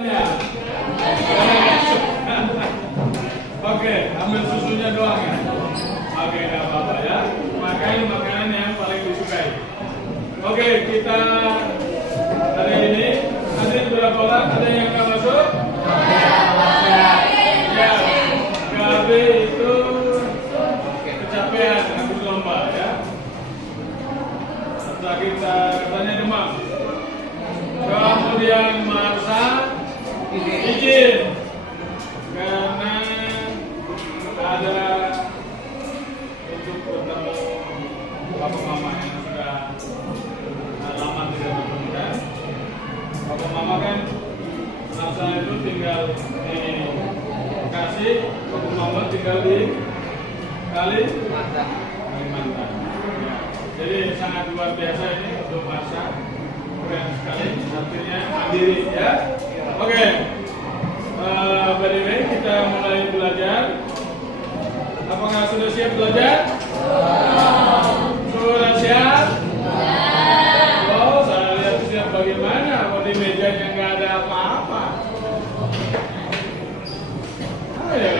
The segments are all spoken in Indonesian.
Ya. Oke, ambil susunya doang ya. Oke, nggak apa-apa ya. Makan makanan yang paling disukai. Oke, kita hari ini nanti berapa orang ada yang nggak masuk? Ya, KB itu kecapean habis lomba ya. Setelah kita katanya demam. Kemudian Marsa izin karena ada untuk bertemu papa mama yang sudah lama tidak bertemu. Papa mama kan Marsa itu tinggal di Bekasi, papa mama tinggal di Kalimantan. Ya. Jadi sangat luar biasa ini untuk Marsa. Keren sekali, artinya mandiri ya. Oke, by the way kita mulai belajar. Apakah sudah siap belajar? Sudah siap? Oh, saya lihat siap bagaimana? Kalau di mejanya nggak ada apa-apa. Ayo,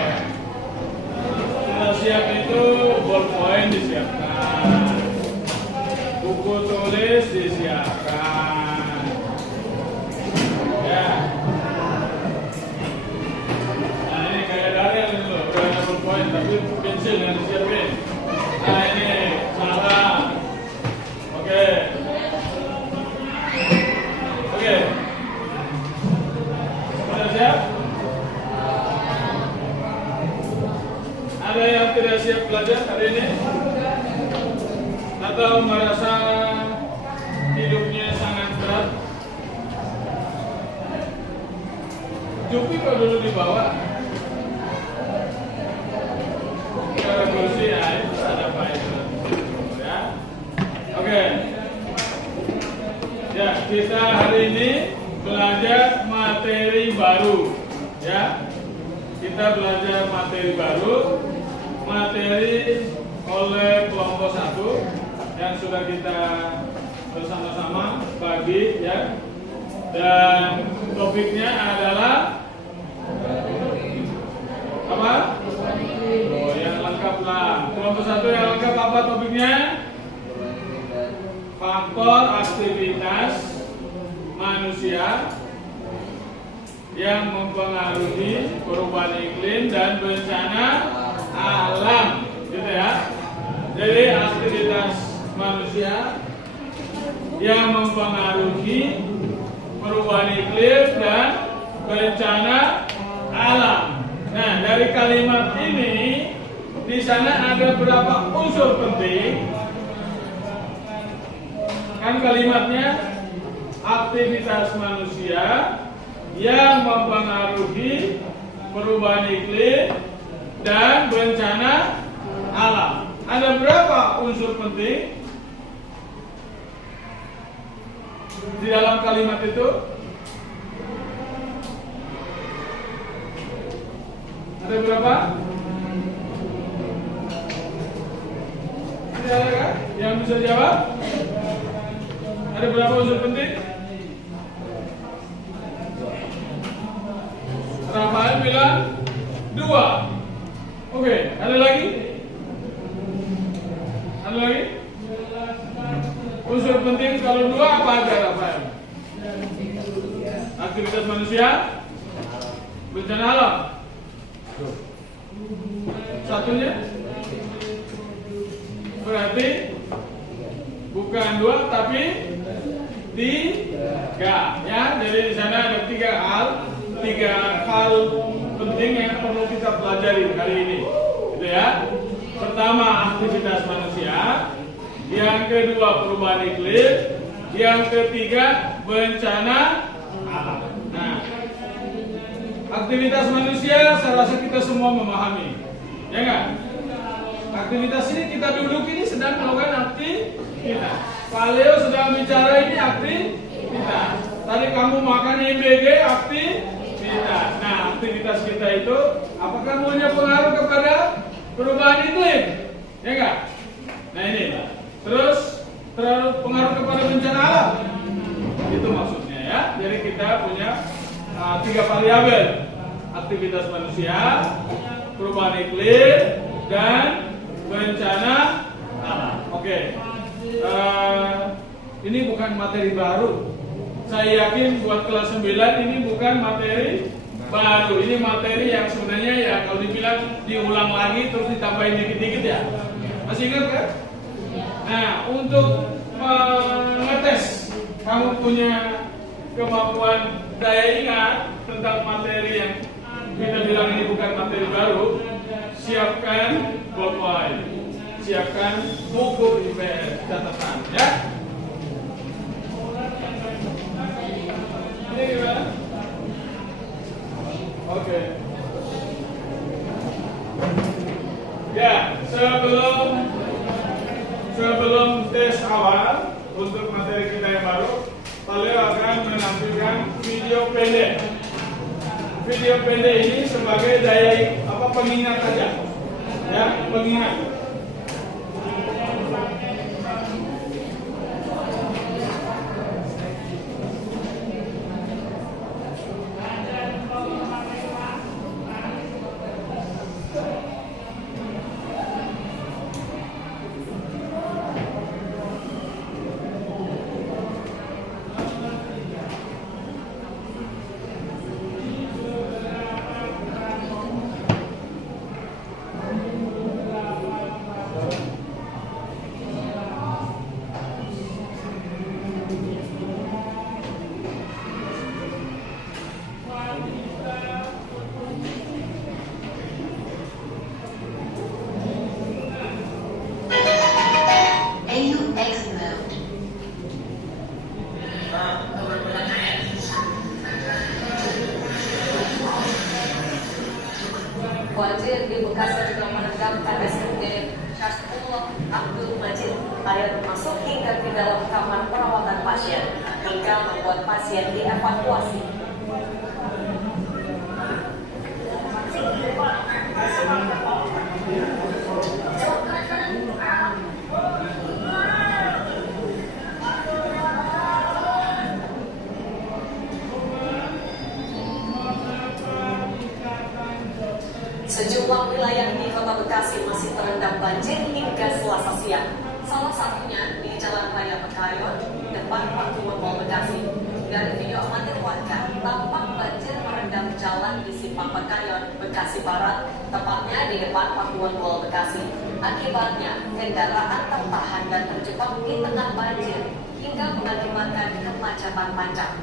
sudah siap itu ballpoint disiapkan, buku tulis disiapkan. Tapi pensil yang disiapin. Nah ini salah. Oke. Sudah siap? Ada yang tidak siap belajar hari ini? Atau merasa hidupnya sangat berat? Jupi kok dulu dibawa? Kursi ya, itu ada apa itu ya. Oke. Ya, kita hari ini belajar materi baru ya. Kita belajar materi baru, materi oleh kelompok 1 yang sudah kita bersama-sama bagi ya. Dan topiknya adalah apa? Oh, yang lengkap lah. Kelompok 1 yang lengkap apa topiknya? Faktor aktivitas manusia yang mempengaruhi perubahan iklim dan bencana alam, gitu ya. Jadi aktivitas manusia yang mempengaruhi perubahan iklim dan bencana alam. Nah, dari kalimat ini di sana ada berapa unsur penting? Kan kalimatnya aktivitas manusia yang mempengaruhi perubahan iklim dan bencana alam. Ada berapa unsur penting di dalam kalimat itu? Ada berapa? Tidak ada kan? Yang bisa jawab? Ada berapa unsur penting? Rafael bilang 2. Oke, ada lagi? Ada lagi? Unsur penting kalau 2 apa aja Rafael? Aktivitas manusia, bencana alam. Satunya berarti bukan 2 tapi 3 ya. Jadi di sana ada 3 hal penting yang perlu kita pelajari hari ini, gitu ya. Pertama aktivitas manusia, yang kedua perubahan iklim, yang ketiga bencana alam. Nah, aktivitas manusia saya rasa kita semua memahami, ya nggak? Aktivitas ini kita duduk ini sedang melakukan aktivitas. Pak Leo sedang bicara ini aktivitas. Tadi kamu makan IBG aktivitas. Nah, aktivitas kita itu apakah punya pengaruh kepada perubahan iklim? Ya nggak? Nah ini. Terus pengaruh kepada bencana alam. Itu maksudnya ya. Jadi kita punya 3 variabel: aktivitas manusia, perubahan iklim, dan bencana alam. Oke. Ini bukan materi baru. Saya yakin buat kelas 9 ini bukan materi baru. Ini materi yang sebenarnya ya kalau dibilang diulang lagi terus ditambahin dikit-dikit ya. Masih ingat kan? Nah, untuk mengetes kamu punya kemampuan daya ingat tentang materi yang kita bilang ini bukan materi baru, siapkan bolpen, siapkan buku IPS catatan, ya. Ini gimana? Oke. Ya, sebelum tes awal untuk materi kita yang baru, Paleo akan menampilkan video pendek. Video pendek ini sebagai pengingat aja, ya, pengingat. Banjir di Bekasi juga merendam RSUD Syarifullah Abdul Majid. Air masuk hingga di dalam kamar perawatan pasien, hingga membuat pasien dievakuasi. Sejumlah wilayah di Kota Bekasi masih terendam banjir hingga Selasa siang. Salah satunya di Jalan Raya Pekayon, depan Pakuwon Mall Bekasi. Dari video amatir warga, tampak banjir merendam jalan di Simpang Pekayon, Bekasi Barat, tepatnya di depan Pakuwon Mall Bekasi. Akibatnya, kendaraan tertahan dan terjebak di tengah banjir, hingga mengakibatkan kemacetan panjang.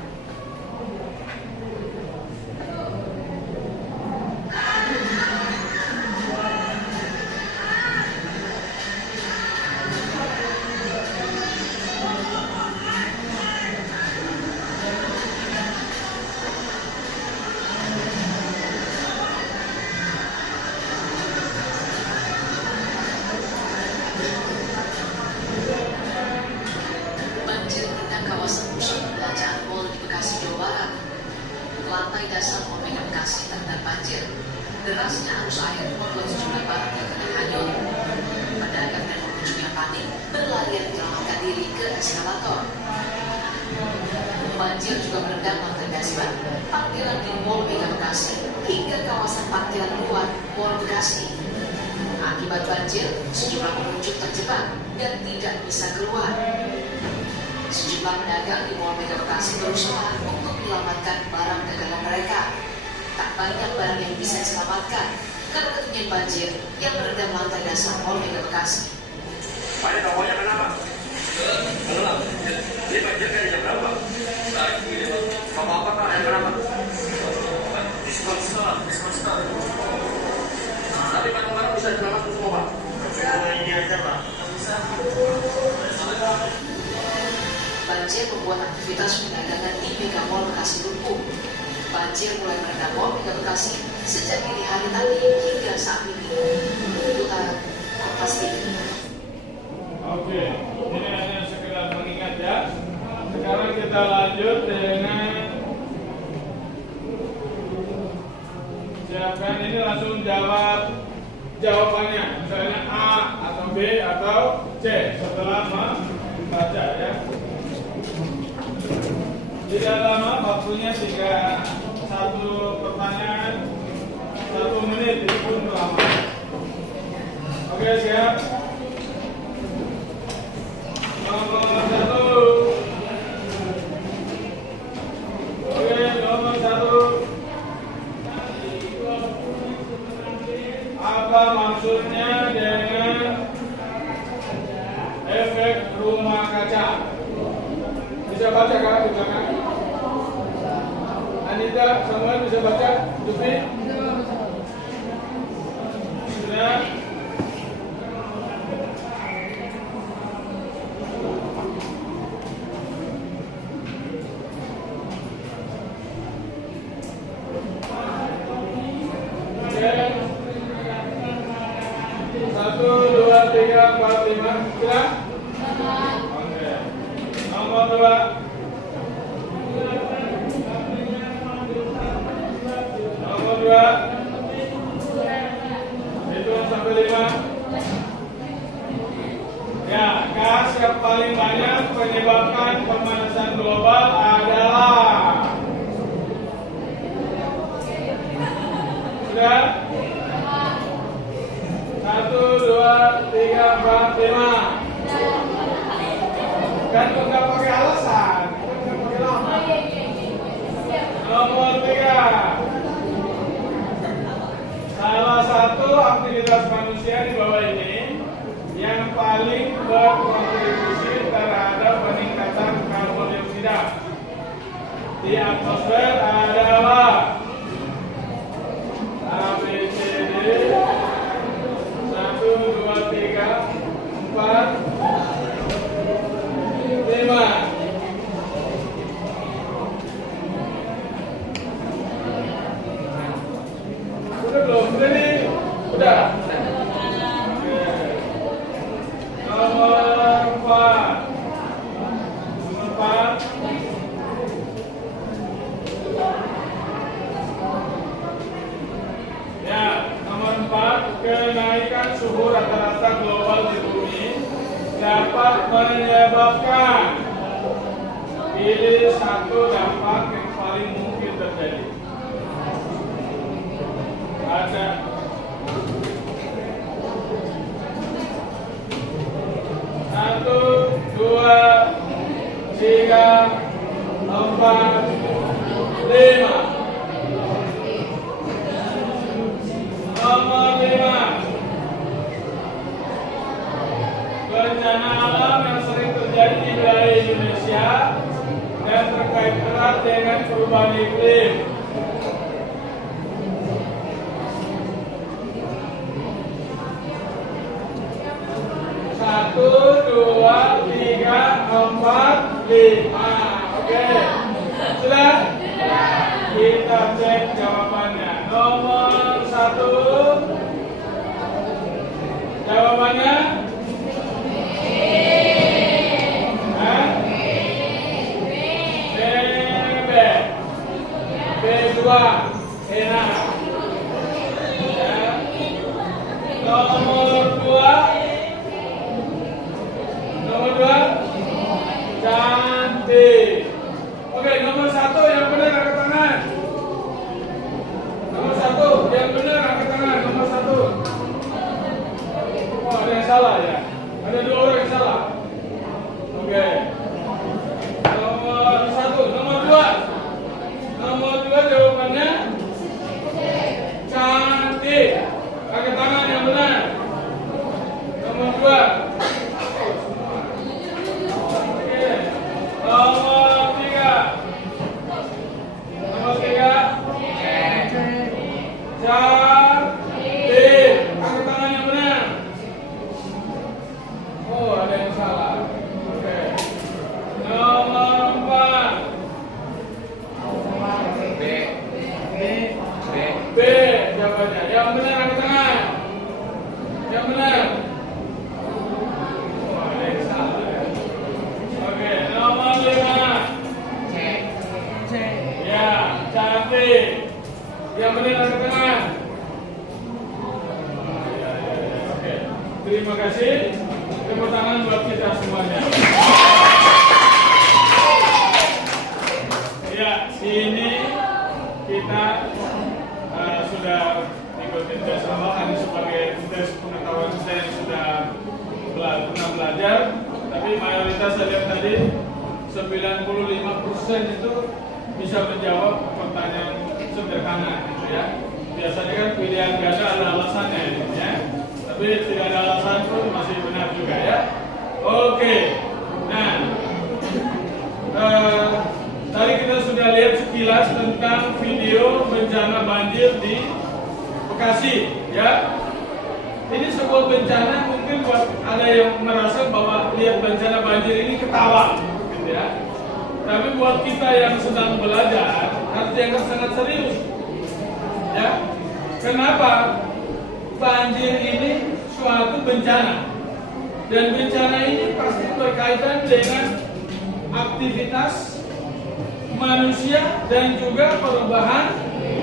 Lantai dasar Mall Mega Bekasi terendam banjir. Derasnya arus air membuat sejumlah barang terkena hanyut. Pedagang dan pengunjung yang panik berlarian menyelamatkan diri ke eskalator. Banjir juga merendam lantai dasar parkiran di Mall Mega Bekasi hingga kawasan parkiran luar Mall Bekasi. Akibat banjir, sejumlah pengunjung terjebak dan tidak bisa keluar. Sejumlah pedagang di Mall Mega Bekasi berusaha untuk menyelamatkan barang dagangan mereka. Tak banyak barang yang bisa diselamatkan karena ketinggian banjir yang merendam lantai dasar Mall Mega Bekasi. Banyak tahunya kenapa? Kenapa? Dia banjir kan jam berapa? Apa Pak? Yang berapa? Diskon store. Tapi barang-barang bisa diselamatkan semua Pak? Ini aja Pak. Banjir membuat aktivitas perdagangan di Mega Mall Bekasi lumpuh. Banjir mulai merendam Mall Mega Bekasi sejak dini hari tadi hingga saat ini. Liputan Kompas TV. Oke, ini hanya sekedar mengingat ya. Sekarang kita lanjut dengan siapkan ini langsung jawab jawabannya, misalnya A atau B atau C setelah membaca ya. Tidak lama, waktunya 1 satu pertanyaan 1 menit itu pun lama. Oke, siap. Nomor 1. Oke, nomor 1. Apa maksudnya dengan efek rumah kaca? Bisa baca kan di belakang? Anita, Samuel bisa baca? Dufi? Sudah? Oke. 1, 2, 3, 4, 5. Sudah? Oke. Nomor 2. Nomor 2. Hitung sampai 5. Ya, gas yang paling banyak menyebabkan pemanasan global adalah. Sudah? 1, 2, 3, 4, 5. Kan nggak pakai alasan, nggak pakai lama. Nomor 3. Salah satu aktivitas manusia di bawah ini yang paling berkontribusi terhadap peningkatan karbon dioksida di atmosfer adalah A, B, C, D. 1, 2, 3, 4, 5. Udah belum? Udah nih? Udah? Oke. Nomor 4. Nomor 4. Ya, nomor 4. Kenaikan suhu rata-rata global di bumi dapat menyebabkan. Pilih satu dampak yang paling mungkin terjadi. Ada 1, 2, 3, 4, 5. Nomor 5. Bencana alam yang sering terjadi di wilayah Indonesia dan terkait erat dengan perubahan iklim. 1, 2, 3, 4, 5. Oke. Sudah? Kita cek jawabannya. Nomor 1. Jawabannya? B2. Enak. Ya. Nomor 2. Nomor 2. Cantik. Oke, nomor 1 yang benar angkat tangan. Nomor 1 yang benar angkat tangan. Nomor 1. Oh, ada yang salah ya? Ada 2 orang yang salah. Oke. Nomor 1. Nomor 2. Nomor 2 jawabannya cantik. Angkat tangan yang benar. Nomor 2. Oke. Nomor 3. Nomor 3. Cantik. Angkat tangan yang benar. Oh, ada yang salah. Oke. Nomor 4. B jawabannya. Yang benar angkat tangan. Yang benar. Oh, ada yang salah ya. Oke, nomor 5. Ya, cantik. Yang benar angkat tangan. Oke, terima kasih. Tepuk tangan buat kita semuanya. Ya, sini kita sudah ikutin tes tambahan sebagai tes pengetahuan saya yang sudah pernah belajar, tapi mayoritas saya lihat tadi 95% itu bisa menjawab pertanyaan sederhana gitu ya. Biasanya kan pilihan ganda ada alasannya gitu ya, tapi tidak ada alasan pun masih benar juga ya. Oke, nah tadi kita sudah lihat sekilas tentang video bencana banjir di Bekasi ya. Ini sebuah bencana, mungkin buat ada yang merasa bahwa lihat bencana banjir ini ketawa gitu ya. Tapi buat kita yang sedang belajar harus dianggap sangat serius ya. Kenapa? Banjir ini suatu bencana, dan bencana ini pasti berkaitan dengan aktivitas manusia dan juga perubahan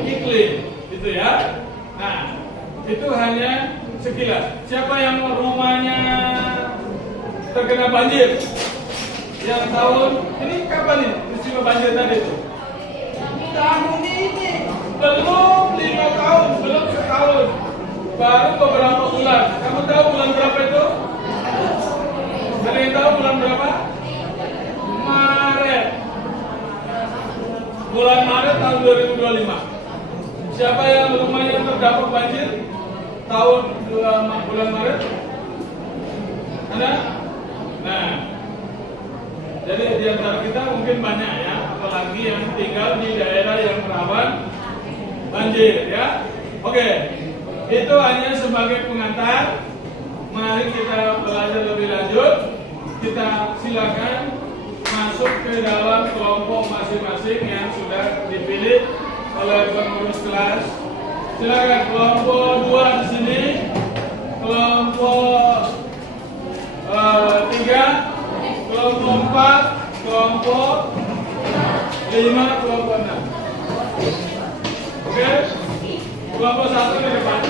iklim gitu ya. Nah, itu hanya sekilas. Siapa yang rumahnya terkena banjir? Yang tahun ini kapan nih peristiwa banjir tadi itu? Tahun ini. Belum 5 tahun, belum setahun. Baru beberapa bulan. Kamu tahu bulan berapa itu? Ada yang tahu bulan berapa? Maret. Bulan Maret tahun 2025. Siapa yang rumahnya terdampak banjir tahun bulan Maret? Ada? Nah, jadi di antara kita mungkin banyak ya, apalagi yang tinggal di daerah yang rawan banjir ya. Oke, itu hanya sebagai pengantar. Mari kita belajar lebih lanjut. Kita silakan masuk ke dalam kelompok masing-masing yang sudah dipilih oleh pengurus kelas. Silakan kelompok 2 di sini, kelompok 3, kelompok 4, kelompok 5, kelompok 6. Oke, kelompok 1 di depan.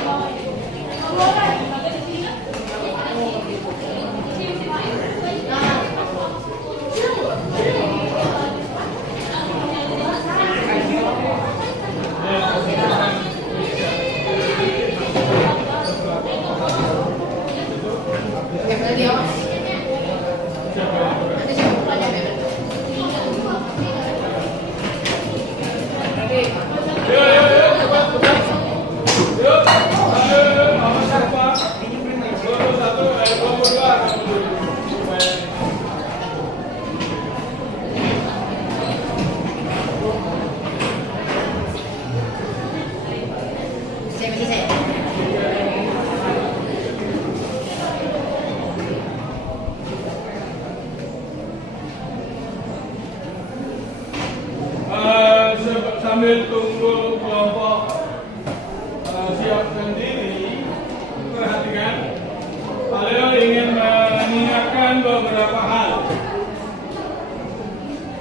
Sambil tunggu kelompok siapkan diri, perhatikan. Beliau ingin mengingatkan beberapa hal.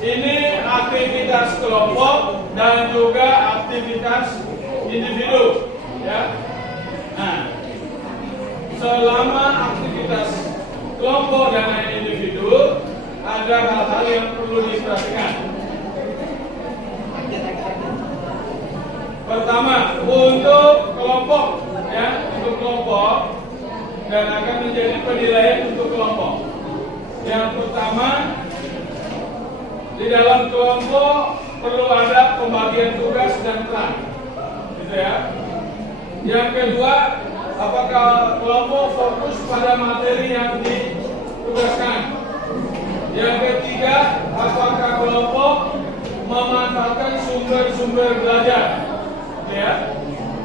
Ini aktivitas kelompok dan juga aktivitas individu, ya. Nah, selama aktivitas kelompok dan individu ada hal-hal yang perlu diperhatikan. Pertama, untuk kelompok, ya, untuk kelompok dan akan menjadi penilaian untuk kelompok. Yang pertama, di dalam kelompok perlu ada pembagian tugas dan peran, gitu ya. Yang kedua, apakah kelompok fokus pada materi yang ditugaskan? Yang ketiga, apakah kelompok memanfaatkan sumber-sumber belajar? Ya.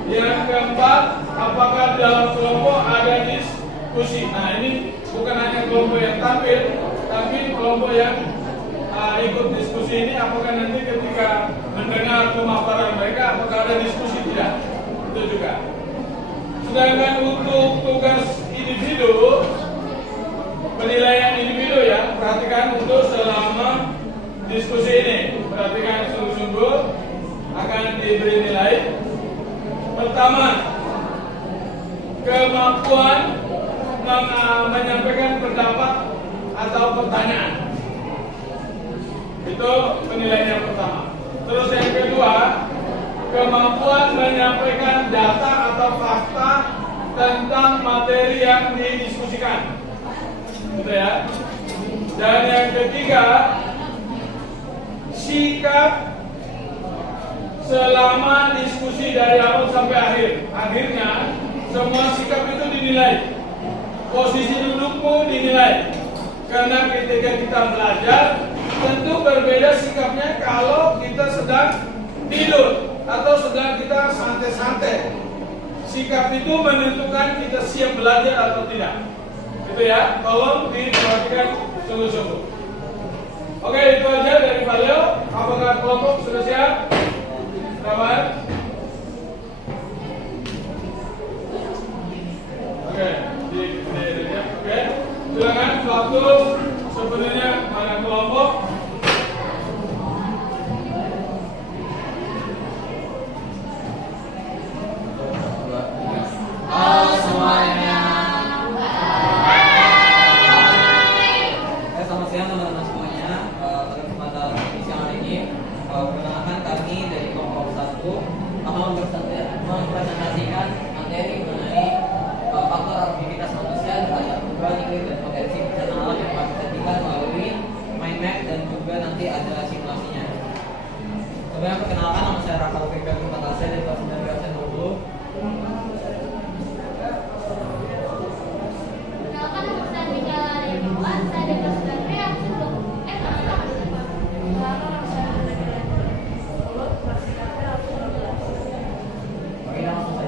Yang keempat, apakah dalam kelompok ada diskusi? Nah, ini bukan hanya kelompok yang tampil, tapi kelompok yang ikut diskusi ini apakah nanti ketika mendengar pemaparan mereka apakah ada diskusi? Tidak. Itu juga. Sedangkan untuk tugas individu, penilaian individu ya, perhatikan untuk selama diskusi ini, perhatikan sungguh-sungguh akan diberi nilai. Pertama, kemampuan menyampaikan pendapat atau pertanyaan. Itu penilaian yang pertama. Terus yang kedua, kemampuan menyampaikan data atau fakta tentang materi yang didiskusikan. Gitu ya. Dan yang ketiga, sikap selama diskusi dari awal sampai akhir. Akhirnya semua sikap itu dinilai. Posisi dudukmu dinilai. Karena ketika kita belajar tentu berbeda sikapnya kalau kita sedang tidur atau sedang kita santai-santai. Sikap itu menentukan kita siap belajar atau tidak. Gitu ya, tolong diperhatikan sungguh-sungguh. Oke, itu aja dari Pak Leo. Apakah kelompok sudah siap? Kawan? Oke, oke. Silakan waktu sebenarnya mana kelompok? Halo semuanya. Selamat siang teman-teman semuanya. Pada kesempatan siang hari ini, perkenalkan kami dari kelompok 1 akan mempresentasikan materi mengenai faktor aktivitas manusia terhadap perubahan iklim dan potensi bencana alam yang kami sajikan melalui mind map dan juga nanti ada simulasinya. Sebelumnya perkenalkan, nama saya Rafael Fikri Mutakasen dari kelas 19 dan 20. Perkenalkan, nama saya Mika dari Bawah. Saya dari kelas 9B, aku sebelum Perkenalkan, nama saya Mika dari Bawah. Kelas 9B, aku sebelum Oke, langsung saja.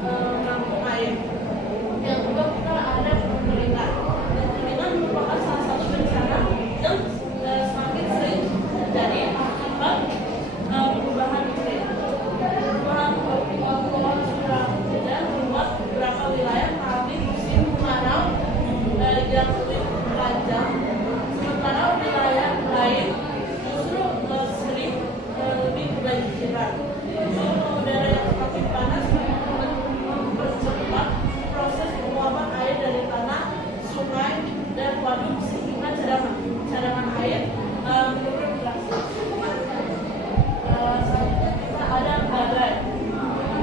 menampung air. Yang kedua kita ada kekeringan. Dan kekeringan merupakan salah satu bencana yang semakin sering terjadi akibat perubahan iklim. Perubahan curah hujan membuat beberapa wilayah mengalami musim kemarau yang lebih panjang, sementara wilayah lain justru sering lebih kebanjiran. Suhu udara yang semakin panas mempercepat proses penguapan air dari tanah, sungai, dan waduk sehingga cadangan air menurun drastis. Selanjutnya kita ada badai.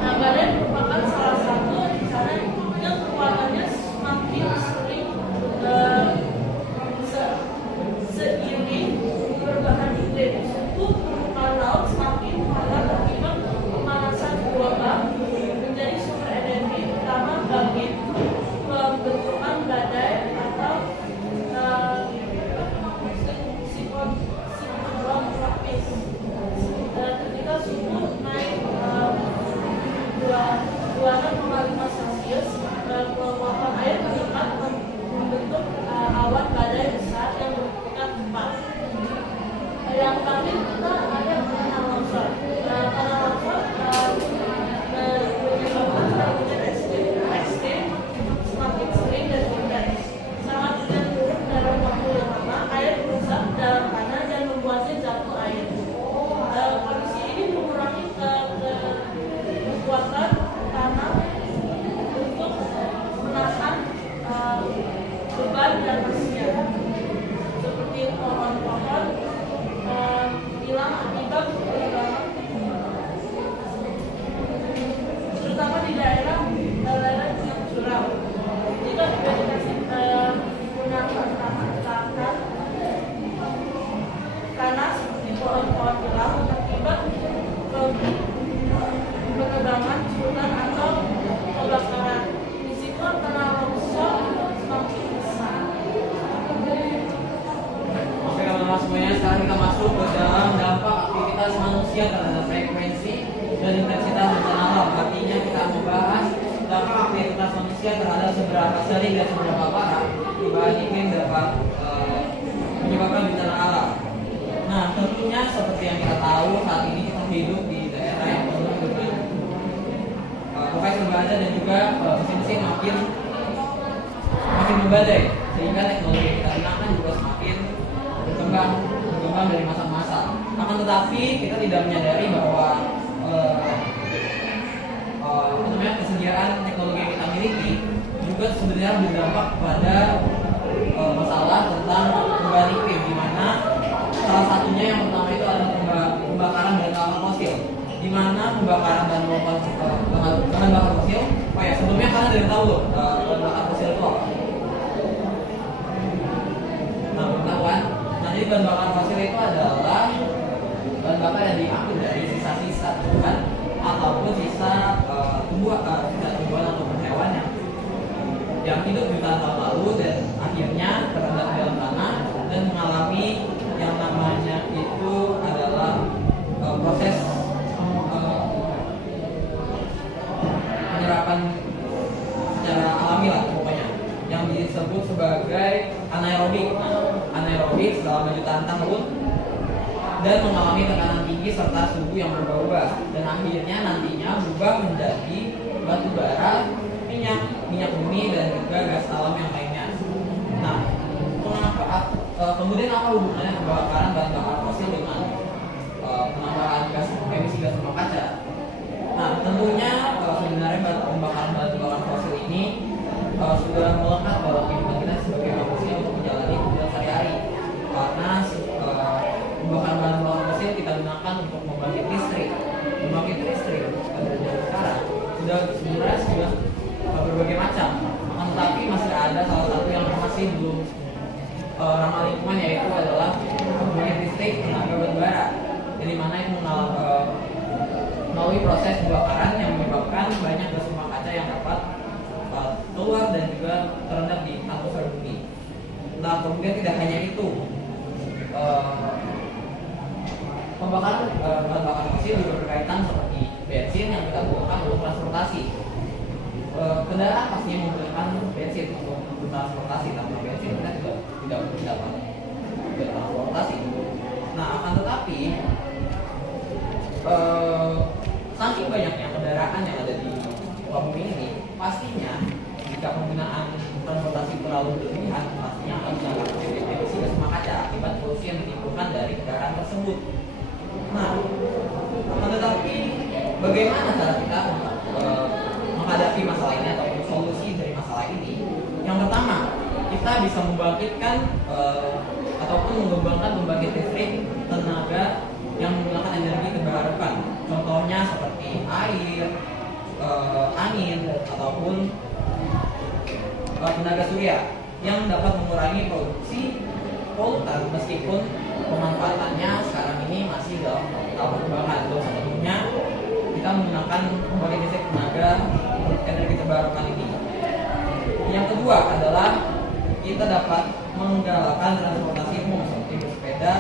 Nah, badai merupakan salah satu bencana yang kekuatannya semakin sering seiring perubahan iklim. Suhu permukaan laut semakin hangat akibat pemanasan global menjadi sumber energi utama bagi pembentukan badai atau siklon tropis. Ketika suhu naik 26,5 Celcius, penguapan air meningkat membentuk awan badai besar yang berputar cepat. Yang terakhir kita ada tanah longsor. Tanah longsor menyebabkan curah hujan ekstrim semakin sering dan intens. Saat hujan turun dalam waktu yang lama, air meresap dalam tanah dan membuatnya jatuh air. Kondisi ini mengurangi kekuatan tanah untuk menahan beban dan masnya, seperti pohon-pohon hilang akibat perubahan, terutama di daerah yang curam. Jika vegetasi menggunakan tanah seperti pohon-pohon hilang akibat penebangan hutan atau kebakaran, risiko tanah longsor semakin besar. Oke teman-teman semuanya, sekarang kita masuk ke dalam dampak aktivitas manusia terhadap frekuensi dan intensitas bencana alam. Artinya kita membahas dampak aktivitas manusia terhadap seberapa sering dan seberapa parah perubahan iklim dapat menyebabkan bencana alam. Nah, tentunya seperti yang kita tahu saat ini kita hidup di daerah yang penuh dengan profesi berbahaya dan juga mesin-mesin makin membadai, sehingga teknologi yang kita gunakan juga semakin berkembang dari masa ke masa. Akan tetapi kita tidak menyadari bahwa kesediaan teknologi yang kita miliki juga sebenarnya berdampak kepada masalah tentang perubahan iklim, di mana salah satunya yang pertama itu adalah pembakaran bahan bakar fosil, di mana pembakaran bahan bakar fosil. Oh ya, sebelumnya kalian ada yang tahu bahan bakar fosil itu apa? Nah, pengetahuan. Nah, jadi bahan bakar fosil itu adalah bahan bakar yang diambil dari sisa-sisa tumbuhan ataupun sisa tumbuhan ataupun hewan yang hidup jutaan tahun lalu dan akhirnya terendam di dalam tanah dan mengalami yang namanya itu adalah proses penyerapan secara alami lah pokoknya, yang disebut sebagai anaerobik. Anaerobik selama jutaan tahun dan mengalami tekanan tinggi serta suhu yang berubah-ubah dan akhirnya nantinya berubah menjadi batu bara, minyak bumi dan juga gas alam yang lainnya. Nah, kemudian apa hubungannya pembakaran bahan bakar fosil dengan penambahan emisi gas rumah kaca? Nah, tentunya sebenarnya pembakaran bahan bakar fosil ini sudah melekat dalam kehidupan kita sebagai manusia untuk menjalani kehidupan sehari-hari, karena pembakaran bahan bakar fosil kita gunakan untuk membangkit listrik pada zaman sekarang sudah berbagai macam, tetapi masih ada salah satu yang masih belum ramah lingkungan, yaitu adalah membangkit listrik tenaga batubara, dari mana itu melalui proses pembakaran yang menyebabkan banyak gas rumah kaca yang dapat keluar dan juga terendam di atmosfer bumi. Nah, kemudian tidak hanya itu, pembakaran bahan bakar fosil juga berkaitan seperti bensin yang kita gunakan untuk transportasi. kendaraan pastinya menggunakan bensin untuk transportasi. Tanpa bensin kita tidak dapat bertransportasi. Nah, akan tetapi saking banyaknya kendaraan yang ada di muka bumi ini, pastinya jika penggunaan transportasi terlalu berlebihan, pastinya akan menambah emisi gas rumah kaca akibat polusi yang ditimbulkan dari kendaraan tersebut. Nah, akan tetapi bagaimana cara kita menghadapi masalah ini atau solusi dari masalah ini? Yang pertama, kita bisa membangkitkan ataupun mengembangkan pembangkit listrik tenaga yang menggunakan energi terbarukan. Contohnya seperti air, angin, ataupun tenaga surya yang dapat mengurangi produksi polutan meskipun pemanfaatannya sekarang ini masih dalam tahap perkembangan. Salah satunya kita menggunakan pembangkit listrik tenaga energi terbarukan ini. Yang kedua adalah kita dapat menggalakkan transportasi umum seperti bersepeda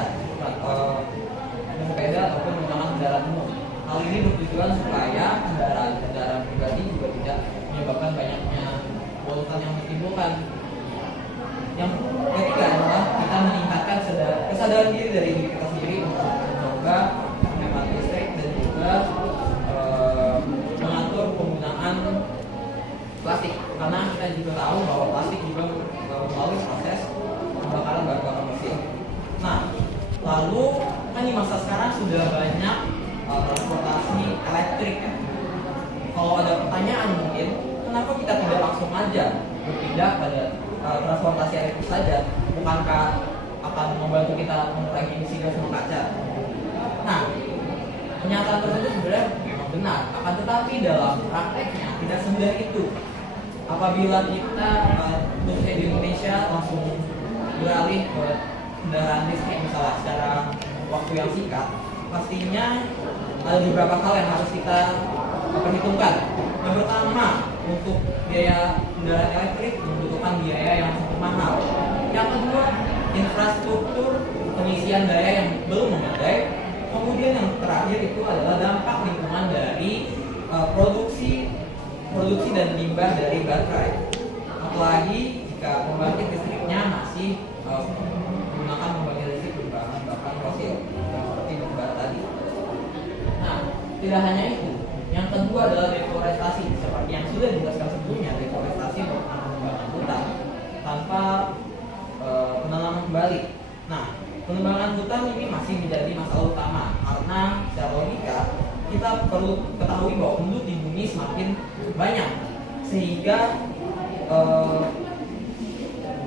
ataupun menggunakan kendaraan umum. Hal ini bertujuan supaya kendaraan pribadi juga tidak menyebabkan banyaknya polutan yang ditimbulkan. Yang ketiga adalah kita meningkatkan kesadaran diri dari diri kita sendiri untuk mencoba menghemat listrik dan juga mengatur penggunaan plastik, karena kita juga tahu bahwa plastik juga melalui proses pembakaran bahan bakar fosil. Nah, lalu kan di masa sekarang sudah banyak transportasi elektrik ya. Kalau ada pertanyaan mungkin, kenapa kita tidak langsung aja berpindah pada transportasi elektrik saja? Bukankah akan membantu kita mengurangi emisi gas rumah kaca? Nah, pernyataan tersebut sebenarnya memang benar, akan tetapi dalam prakteknya tidak semudah itu. Apabila kita khususnya di Indonesia langsung beralih ke kendaraan listrik misalnya secara waktu yang singkat, pastinya ada beberapa hal yang harus kita perhitungkan. Yang pertama, untuk biaya kendaraan elektrik membutuhkan biaya yang cukup mahal. Yang kedua, infrastruktur pengisian daya yang belum memadai. Kemudian yang terakhir itu adalah dampak lingkungan dari produksi dan limbah dari baterai. Apalagi jika pembangkit listriknya masih menggunakan pembangkit listrik berbahan bakar fosil seperti batubara tadi. Nah, tidak hanya itu. Yang kedua adalah deforestasi. Seperti yang sudah dijelaskan sebelumnya, deforestasi merupakan penebangan hutan tanpa penanaman kembali. Nah, penebangan hutan ini masih menjadi masalah utama karena secara logika kita perlu ketahui bahwa penduduk di bumi semakin banyak sehingga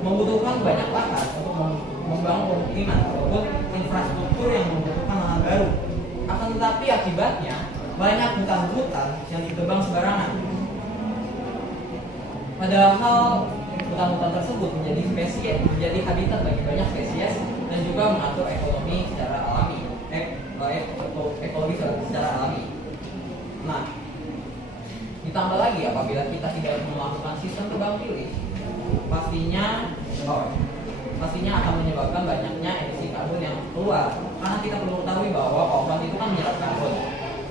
membutuhkan banyak lahan untuk membangun pemukiman ataupun infrastruktur yang membutuhkan lahan baru. Akan tetapi akibatnya banyak hutan-hutan yang ditebang sembarangan. Padahal hutan-hutan tersebut menjadi habitat bagi banyak spesies dan juga mengatur ekonomi secara alami, ekologi secara alami. Nah, ditambah lagi apabila kita tidak melakukan sistem tebang pilih, pastinya akan menyebabkan banyaknya emisi karbon yang keluar. Karena kita perlu ketahui bahwa pohon itu kan menyerap karbon.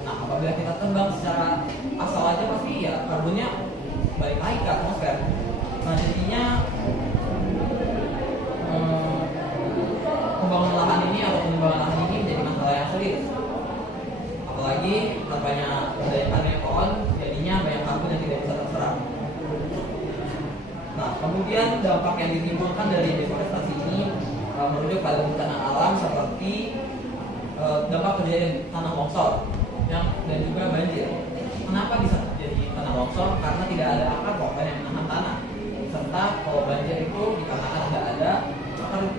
Nah, apabila kita tebang secara asal aja pasti ya karbonnya balik lagi ke atmosfer. Nah, jadinya pembangunan lahan ini atau pengembangan lahan ini menjadi masalah yang sulit. Apalagi banyak adanya pohon, jadinya banyak karbon yang tidak bisa terserap. Nah, kemudian dampak yang ditimbulkan dari deforestasi ini merujuk pada bencana alam seperti dampak terjadi tanah longsor dan juga banjir. Kenapa bisa terjadi tanah longsor? Karena tidak ada akar pohon yang menahan tanah. Serta kalau banjir itu dikarenakan tidak ada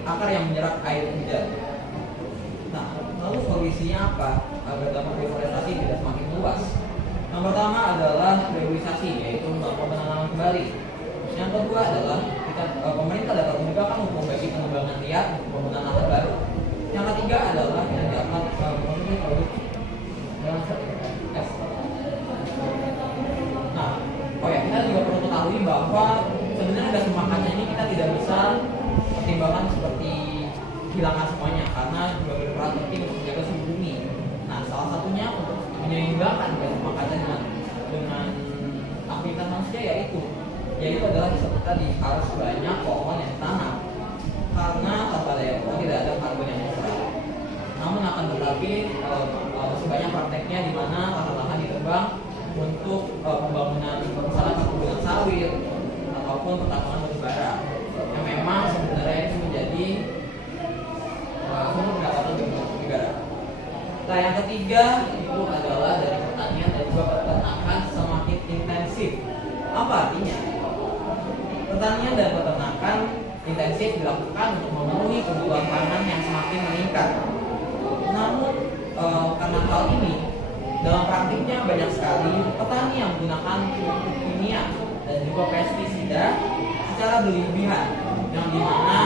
akar yang menyerap air hujan. Nah, lalu solusinya apa agar dampak deforestasi tidak semakin luas? Yang pertama adalah rehabilitasi, yaitu melakukan penanaman kembali. Yang kedua adalah pemerintah dapat menegakkan hukum bagi pengembangan liar untuk penggunaan lahan baru. Yang ketiga adalah yang dapat mengkonsumsi produk dengan sertifikat. Nah, kita juga perlu ketahui bahwa sebenarnya gas rumah kaca ini kita tidak bisa pertimbangkan seperti hilangkan semuanya karena juga berperan penting untuk menjaga suhu bumi. Nah, salah satunya untuk menyeimbangkan gas rumah kaca dengan aktivitas manusia yaitu adalah disebut tadi harus banyak pohon yang ditanam, karena tanpa daya pohon tidak ada karbon yang bergerak. Namun akan tetapi masih banyak prakteknya di mana lahan-lahan ditebang untuk pembangunan misalnya perkebunan sawit ataupun pertambangan batu bara yang memang sebenarnya itu menjadi sumber pendapatan bagi negara. Nah, yang ketiga itu adalah dari pertanian dan juga peternakan semakin intensif. Apa artinya? Pertanian dan peternakan intensif dilakukan untuk memenuhi kebutuhan pangan yang semakin meningkat. Namun karena hal ini dalam praktiknya banyak sekali petani yang menggunakan pupuk kimia dan juga pestisida secara berlebihan, yang dimana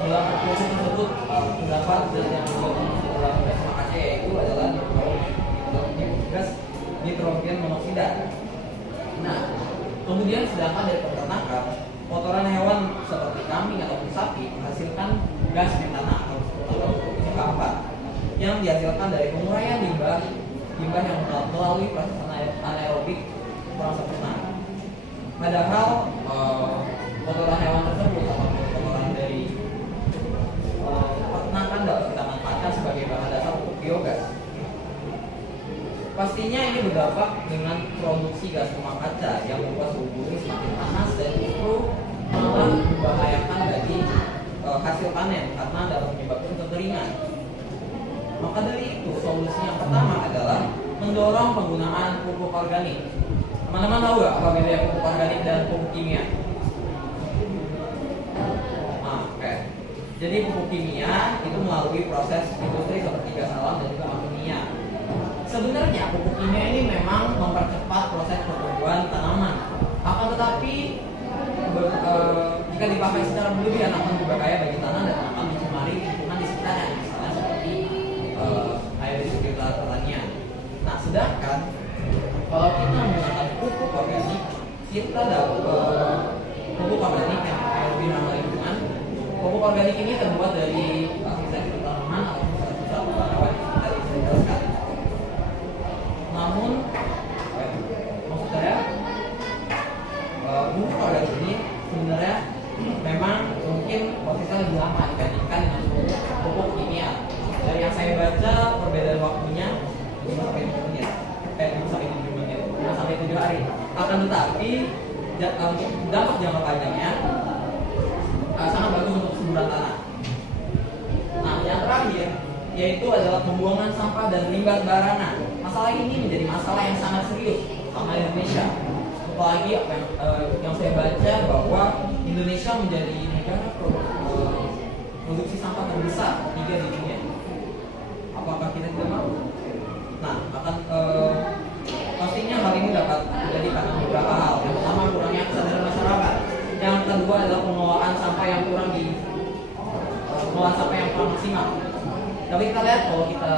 dalam proses tersebut terdapat zat yang dalam bersama KC yaitu adalah gas nitrogen monoksida. Nah, kemudian sedangkan dari peternakan, kotoran hewan seperti kambing ataupun sapi menghasilkan gas metana atau CH4 yang dihasilkan dari penguraian limbah yang melalui proses anaerobik kurang sempurna. Padahal kotoran hewan tersebut atau kotoran dari peternakan dapat kita manfaatkan sebagai bahan dasar untuk biogas. Pastinya ini berdampak dengan produksi gas rumah kaca yang membuat suhu bumi semakin panas dan justru malah membahayakan bagi hasil panen karena dapat menyebabkan kekeringan. Maka dari itu solusi yang pertama adalah mendorong penggunaan pupuk organik. Teman-teman tahu nggak apa bedanya pupuk organik dan pupuk kimia? Oke. Jadi pupuk kimia itu melalui proses industri seperti gas alam dan juga amonia. Sebenarnya pupuk kimia ini memang mempercepat proses pertumbuhan tanaman. Akan tetapi jika dipakai secara berlebihan akan berbahaya bagi tanah dan akan mencemari lingkungan di sekitarnya, misalnya seperti air di sekitar pertanian. Nah, sedangkan kalau kita menggunakan pupuk organik, kita dapat pupuk organik yang lebih ramah lingkungan. Pupuk organik ini terbuat dari sisa tanaman atau sisa tanaman dari jelaskan. Namun, maksud saya pupuk organik ini sebenarnya memang mungkin prosesnya lebih lama dibandingkan dengan pupuk kimia. Dari yang saya baca perbedaan waktunya 5 sampai 7 menit, 5 sampai 7 menit, 5 sampai 7 hari. Akan tetapi dampak jangka panjangnya sangat bagus untuk kesuburan tanah. Nah, yang terakhir yaitu adalah pembuangan sampah dan limbah sembarangan. Masalah ini menjadi masalah yang sangat serius sama Indonesia. Apalagi yang saya baca bahwa Indonesia menjadi negara produksi sampah terbesar di dunia. Apakah kita tidak mau? Nah, pastinya hal ini dapat terjadi karena beberapa hal. Yang pertama, kurangnya kesadaran masyarakat. Yang kedua adalah pengelolaan sampah yang kurang maksimal. Tapi kita lihat kalau kita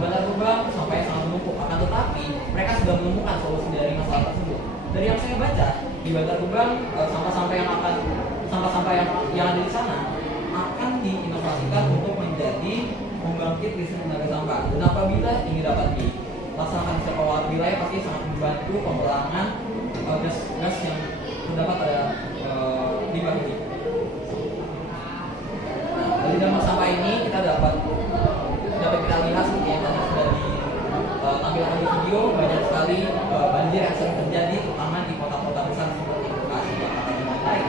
Bantar Gebang sampai sangat menumpuk. Akan tetapi mereka sudah menemukan solusi dari masalah tersebut. Dari yang saya baca di Bantar Gebang, sampah-sampah yang ada di sana akan diinovasikan untuk menjadi membangkit listrik tenaga sampah. Dan apabila ini dapat dilaksanakan di sekolah wilayah, pasti sangat membantu pengurangan gas yang terdapat pada limbah ini. Nah, dari dampak sampah ini kita dapat kita lihat seperti yang tadi sudah ditampilkan di video, banyak sekali banjir yang sering terjadi terutama di kota-kota besar seperti Bekasi, Jakarta dan lain-lain.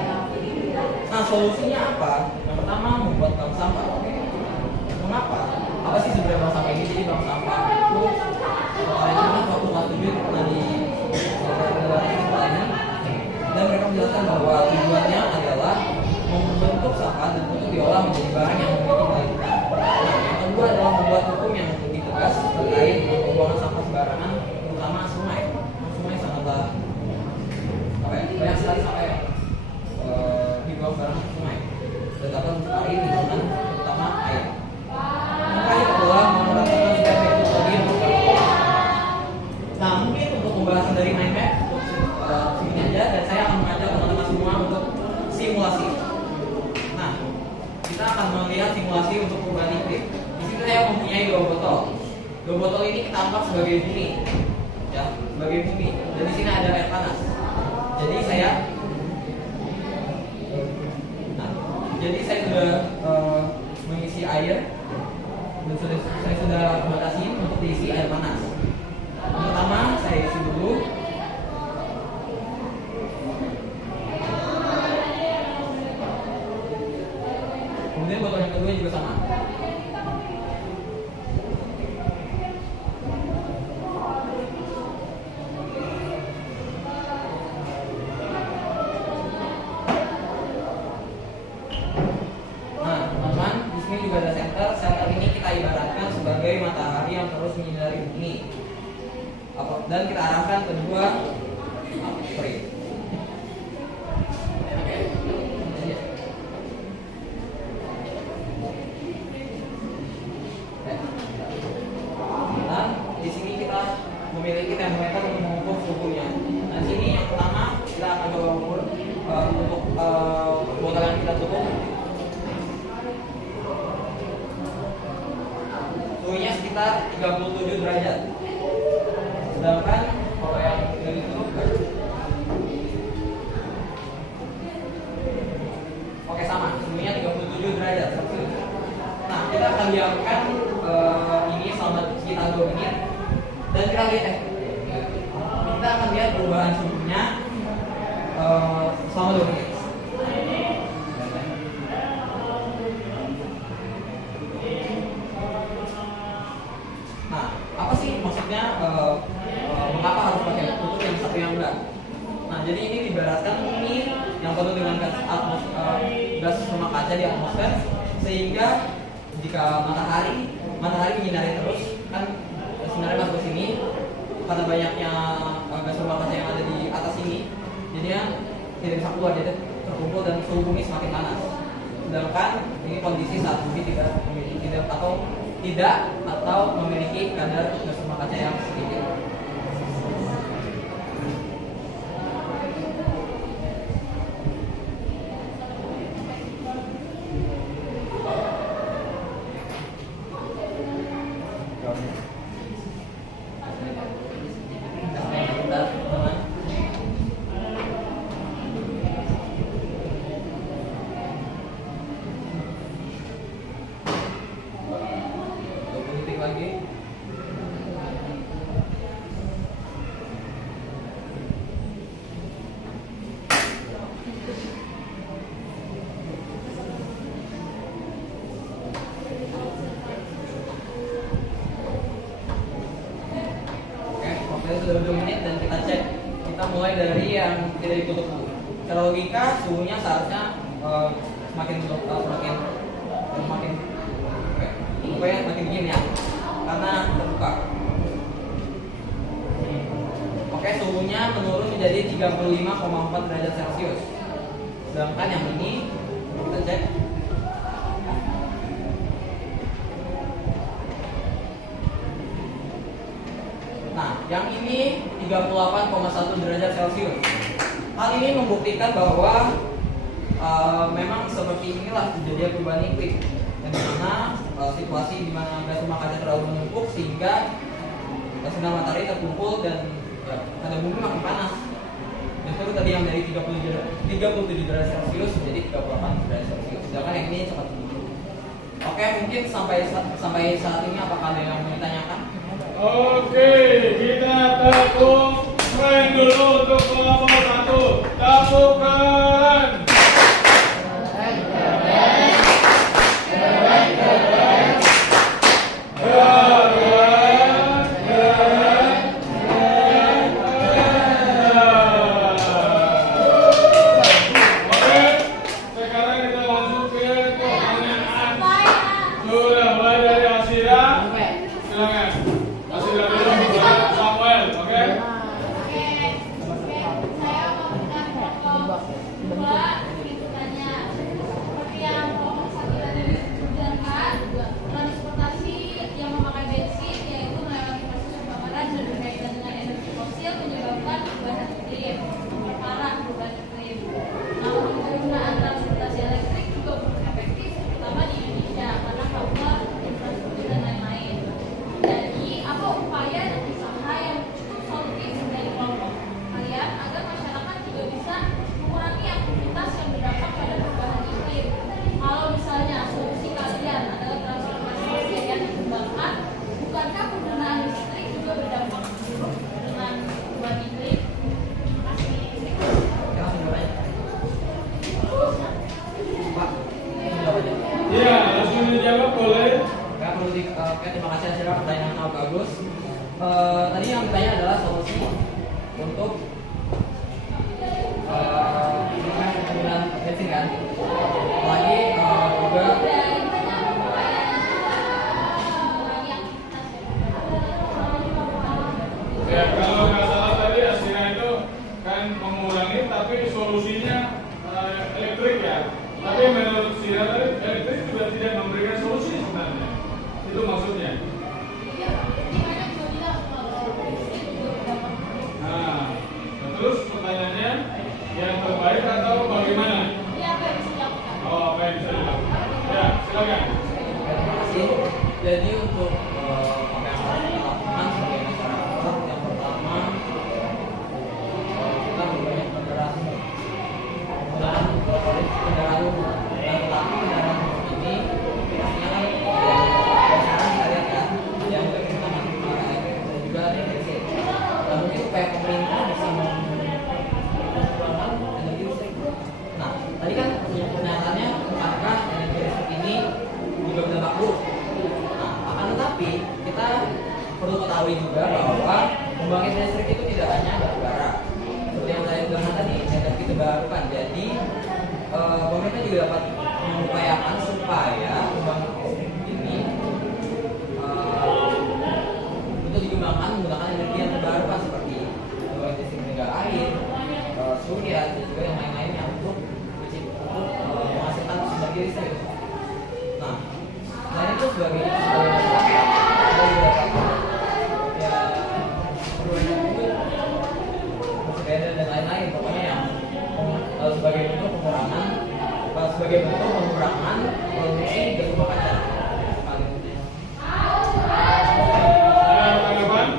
Nah, solusinya apa? Yang pertama, membuat bank sampah. Mengapa? Apa sih sebenarnya bank sampah ini? Jadi bank sampah itu waktu kelas 7 pernah di sekolah ini, dan mereka menjelaskan bahwa tujuannya adalah membentuk sampah dan untuk diolah menjadi barang yang memiliki nilai tukar. Nah, yang kedua adalah membuat hukum yang lebih tegas terkait dengan pembuangan sampah sembarangan, terutama sungai. Sungai sangatlah banyak sekali sampah yang dibuang sembarangan ke sungai dan dapat mencemari lingkungan, terutama air. Yang terakhir adalah memerhatikan setiap itu tadi yang berkaitan. Nah, mungkin untuk pembahasan dari mind map segini aja, dan saya akan mengajak teman-teman semua untuk simulasi. Nah, kita akan melihat simulasi untuk perubahan iklim. Di sini saya mempunyai 2 botol. 2 botol ini kita anggap sebagai bumi, ya, sebagai bumi. Dan di sini ada air panas. Sedangkan kedua free. Nah, di sini kita memiliki termometer untuk mengukur suhunya. Nah, di sini yang pertama kita akan coba mengukur untuk botol yang kita tutup. Suhunya sekitar 37 derajat. Sedangkan kalau yang tidak ditutup, oke sama, suhunya 37 derajat Celcius. Nah, kita akan diamkan ini selama sekitar 2 menit dan kita lihat kita akan lihat perubahan suhunya selama 2 menit. Nah, apa sih maksudnya mengapa harus pakai tutup yang satu yang enggak? Nah, jadi ini diibaratkan ini yang penuh dengan gas rumah kaca di atmosfer, sehingga jika matahari menyinari terus kan sinarnya masuk ke sini, karena banyaknya gas rumah kaca yang ada di atas ini, jadinya tidak bisa keluar, jadi terkumpul dan suhu bumi semakin panas. Sedangkan ini kondisi saat bumi tidak memiliki kadar gas rumah kaca yang sedikit. Lagi. Oke, sudah 2 menit dan kita cek. Kita mulai dari yang tidak ditutup dulu. Secara logika suhunya seharusnya semakin dingin ya, karena terbuka. Oke, suhunya menurun menjadi 35,4 derajat Celcius. Sedangkan yang ini kita cek. Nah, yang ini 38,1 derajat Celcius. Hal ini membuktikan bahwa memang seperti inilah kejadian perubahan iklim, yang dimana situasi di mana gas rumah kaca terlalu menumpuk sehingga sinar matahari terkumpul dan pada bumi makin panas. Dan itu tadi yang dari 37 derajat Celcius menjadi 38 derajat Celcius. Sedangkan yang ini cepat menurun. Oke, mungkin sampai saat ini apakah ada yang mau ditanyakan? Oke, kita tepuk tangan dulu untuk kelompok 1. Tepukan. Terima kasih Asira, pertanyaan yang sangat bagus. Tadi yang ditanya adalah solusi untuk penggunaan bensin kan. Apalagi juga ya, kalau nggak salah tapi solusinya elektrik ya. Tapi menurut Sira tadi elektrik juga tidak memberikan solusi sebenarnya. Itu maksudnya. Nah, terus pertanyaannya yang terbaik atau bagaimana? Oh, apa yang bisa dilakukan? Ya, silakan. Terima kasih. Jadi untuk apa yang harus kita lakukan sebagai masyarakat, yang pertama kita memperbanyak kendaraan umum. Kendaraan umum dan tetapi kendaraan umum ini biasanya kan sekarang kita lihat ya, yang lebih utama dan juga listrik. Dan mungkin supaya pemerintah bisa mengembangkan energi listrik. Nah, tadi kan pernyataannya apakah energi listrik ini juga berdampak buruk. Nah, akan tetapi kita perlu ketahui juga bahwa pembangkit listrik itu tidak hanya batu bara. Seperti yang saya bilang tadi, energi terbarukan. Jadi pemerintah juga dapat mengupayakan supaya pembangkit listrik ini untuk dikembangkan menggunakan energi yang terbarukan seperti pembangkit listrik tenaga air, surya, dan juga yang lain-lainnya untuk menghasilkan energi listrik. Nah, selain itu sebagai masyarakat, kita juga dapat ya bersepeda dan lain-lain, pokoknya yang sebagai bentuk pengurangan produksi gas rumah kaca. Tanggapan?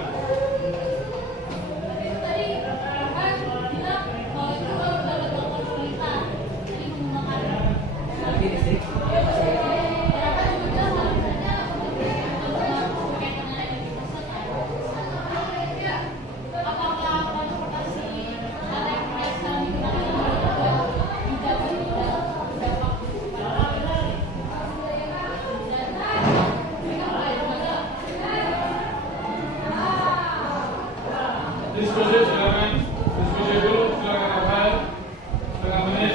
Energi listrik ya pasti. Diskusi silakan. Diskusi dulu silakan Rafael. Setengah menit.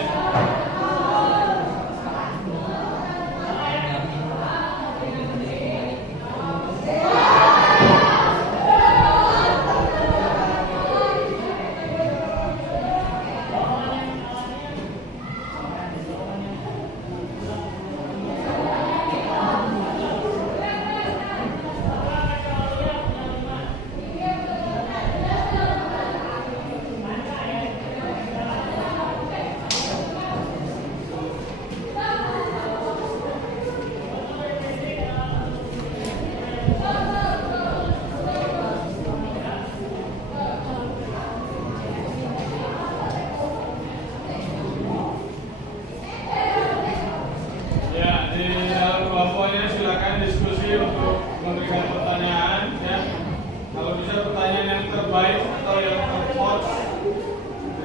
Ya, di dalam kelompoknya silakan diskusi untuk memberikan pertanyaan ya. Kalau bisa pertanyaan yang terbaik atau yang terhot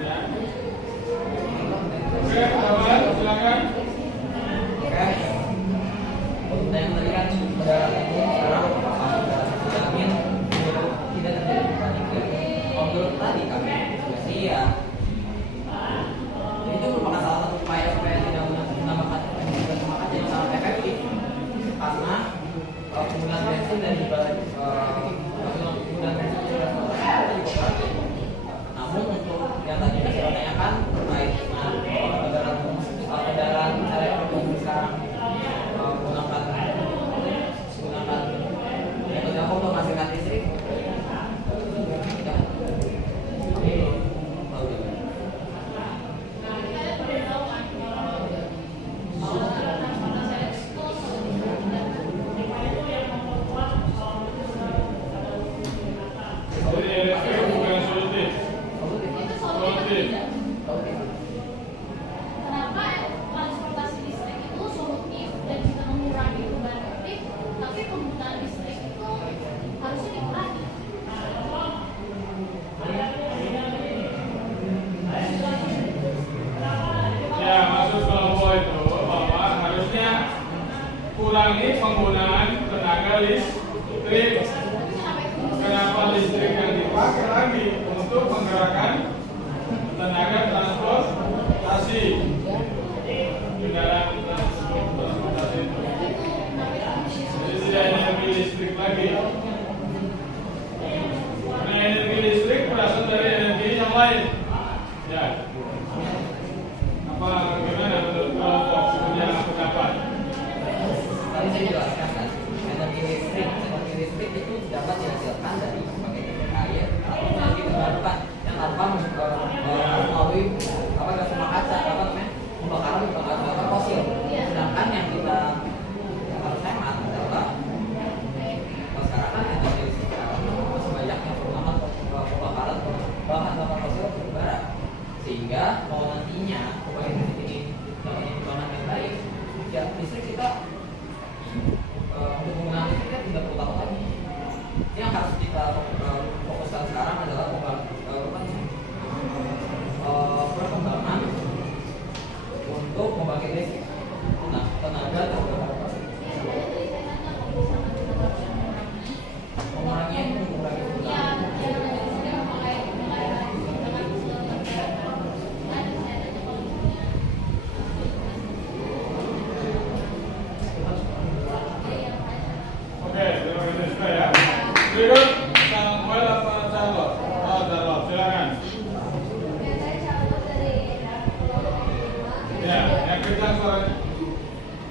ya. Oke, Rafael silakan. Oke. Untuk yang tadi kan kendaraan umum sekarang jamin tidak terjadi kepanikan. Menurut tadi kami diskusi ya, itu merupakan salah satu upaya supaya tidak menambahkan emisi gas rumah kaca yang sangat efektif karena penggunaan bensin dan juga penggunaan bensin itu juga efektif. Namun untuk yang tadi saya tanyakan terkait dengan kendaraan elektrik yang sekarang menggunakan metode apa untuk menghasilkan listrik? Jadi elektrik bukan solutif. Solutif. Kenapa transportasi listrik itu solutif dan bisa mengurangi beban listrik, tapi penggunaan listrik itu harusnya dikurangi. Ya, maksud kelompok itu bahwa harusnya kurangi penggunaan tenaga listrik. Kenapa listrik yang dipakai lagi untuk menggerakkan tenaga transportasi kendaraan transportasi itu. Jadi tidak energi listrik lagi. Karena energi listrik berasal dari energi yang lain. Ya. Apa gimana menurut kelompok punya pendapat? Tadi saya jelaskan kan, energi listrik itu dapat dihasilkan dari berbagai titik air atau energi terbarukan yang tanpa melalui gas rumah kaca, pembakaran bakar fosil. Sedangkan yang kita harus hemat adalah sekarang kan energi listrik masih banyak yang menggunakan pembakaran bahan bakar fosil berbara, sehingga kalau nantinya pembangkit listrik ini dapat dikembangkan yang baik, ya listrik kita untuk menggunakan listriknya tidak perlu takut lagi. Yang harus kita fokuskan sekarang adalah perkembangan untuk membangkit listrik tenaga terbarukan. Mengurangi Oke, terima kasih sudah ya. Berikut Samuel apa Charlotte? Oh, Charlotte, silakan. Ya, yang kencang suaranya.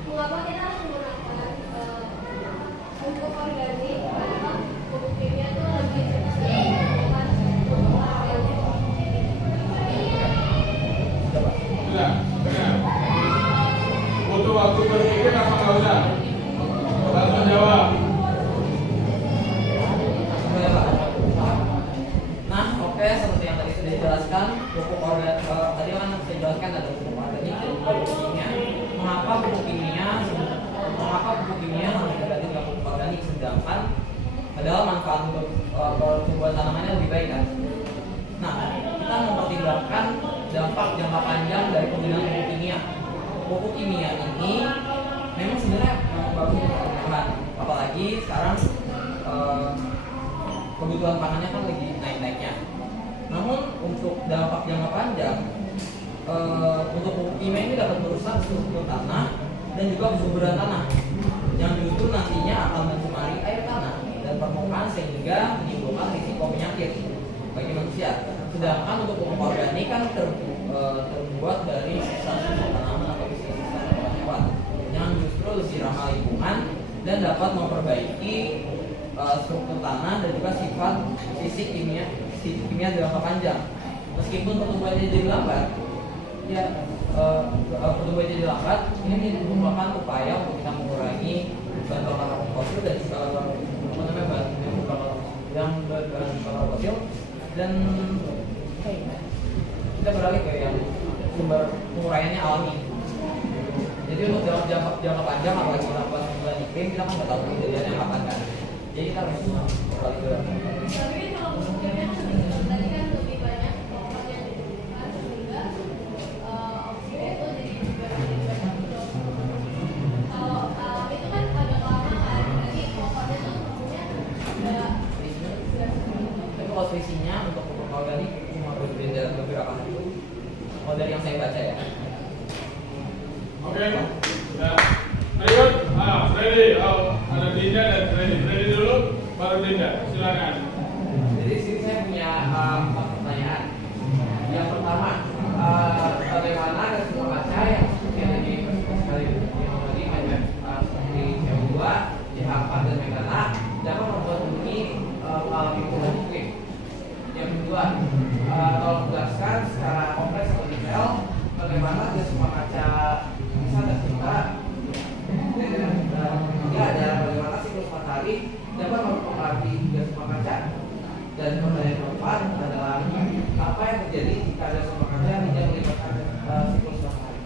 Mengapa kita harus menggunakan pupuk organik? Karena pupuk kimia itu lebih cepat ditemukan pupuk organik. Sudah, dengar. Butuh waktu berpikir apa nggak usah? Langsung jawab. Nah, oke, seperti yang tadi sudah dijelaskan, pupuk organik tadi kan saya jelaskan ada pupuk organik dan juga pupuk kimia. Mengapa pupuk kimia harus diganti dengan pupuk organik, sedangkan padahal manfaat untuk pertumbuhan tanamannya lebih baik kan? Nah, kita mempertimbangkan dampak jangka panjang dari penggunaan pupuk kimia. Pupuk kimia ini memang sebenarnya bagus untuk pertumbuhan, apalagi sekarang kebutuhan pangannya kan lagi naik-naiknya. Namun untuk dampak jangka panjang, untuk pupuk kimia ini dapat merusak struktur tanah dan juga kesuburan tanah, yang justru nantinya akan mencemari air tanah dan permukaan sehingga menimbulkan risiko penyakit bagi manusia. Sedangkan untuk pupuk organik kan terbuat dari sisa-sisa tanaman atau sisa-sisa hewan yang justru lebih ramah lingkungan dan dapat memperbaiki struktur tanah dan juga sifat fisik kimia jangka panjang. Meskipun pertumbuhannya jadi lambat, ya pertumbuhannya jadi lambat, ini merupakan upaya untuk kita mengurangi bahan bakar fosil dan juga bahan bakar fosil dan kita beralih ke yang sumber penguraiannya alami. Jadi untuk jangka panjang, apalagi melakukan perubahan iklim, kita kan nggak tahu kejadiannya kapan kan. Jadi kita harus beralih ke. Tapi kalau pupuk kimia tadi kan lebih banyak komponen yang dibutuhkan sehingga oksigen itu jadi lebih banyak gitu. Kalau itu kan agak lama kan, jadi komponen itu tentunya ada. Tapi kalau selisihnya untuk pupuk organik cuma berbeda beberapa hari. Kalau dari yang saya baca ya. Oke, ya. Berikut, Freddy, ada Dinda dan Freddy dulu, baru Dinda, silakan. Jadi sini saya punya 4 pertanyaan. Yang pertama, bagaimana gas rumah kaca yang tadi banyak seperti CO2, CH4 dan metana dapat membuat bumi mengalami perubahan iklim. Yang kedua, tolong jelaskan secara kompleks atau detail bagaimana gas rumah kaca bisa tercipta. Ketiga adalah bagaimana siklus matahari dapat mempengaruhi gas rumah kaca. Dan pertanyaan keempat adalah apa yang terjadi jika gas rumah kaca tidak melibatkan siklus matahari.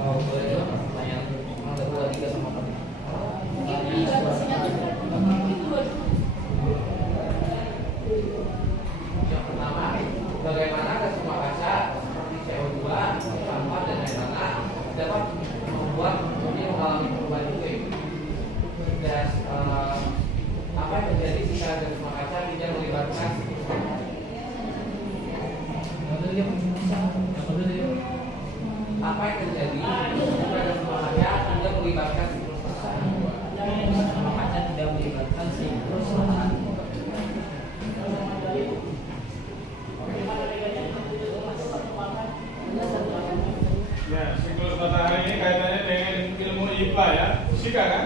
Boleh dong pertanyaan kedua, tiga sama empat. Yang pertama, bagaimana gas rumah kaca seperti CO2, sampah dan metana dapat membuat bumi mengalami perubahan iklim. Dan apa yang terjadi jika gas rumah kaca tidak melibatkan siklus matahari? Apa yang terjadi jika gas rumah kaca tidak melibatkan siklus matahari? Gas rumah kaca tidak melibatkan siklus matahari. fisika kan?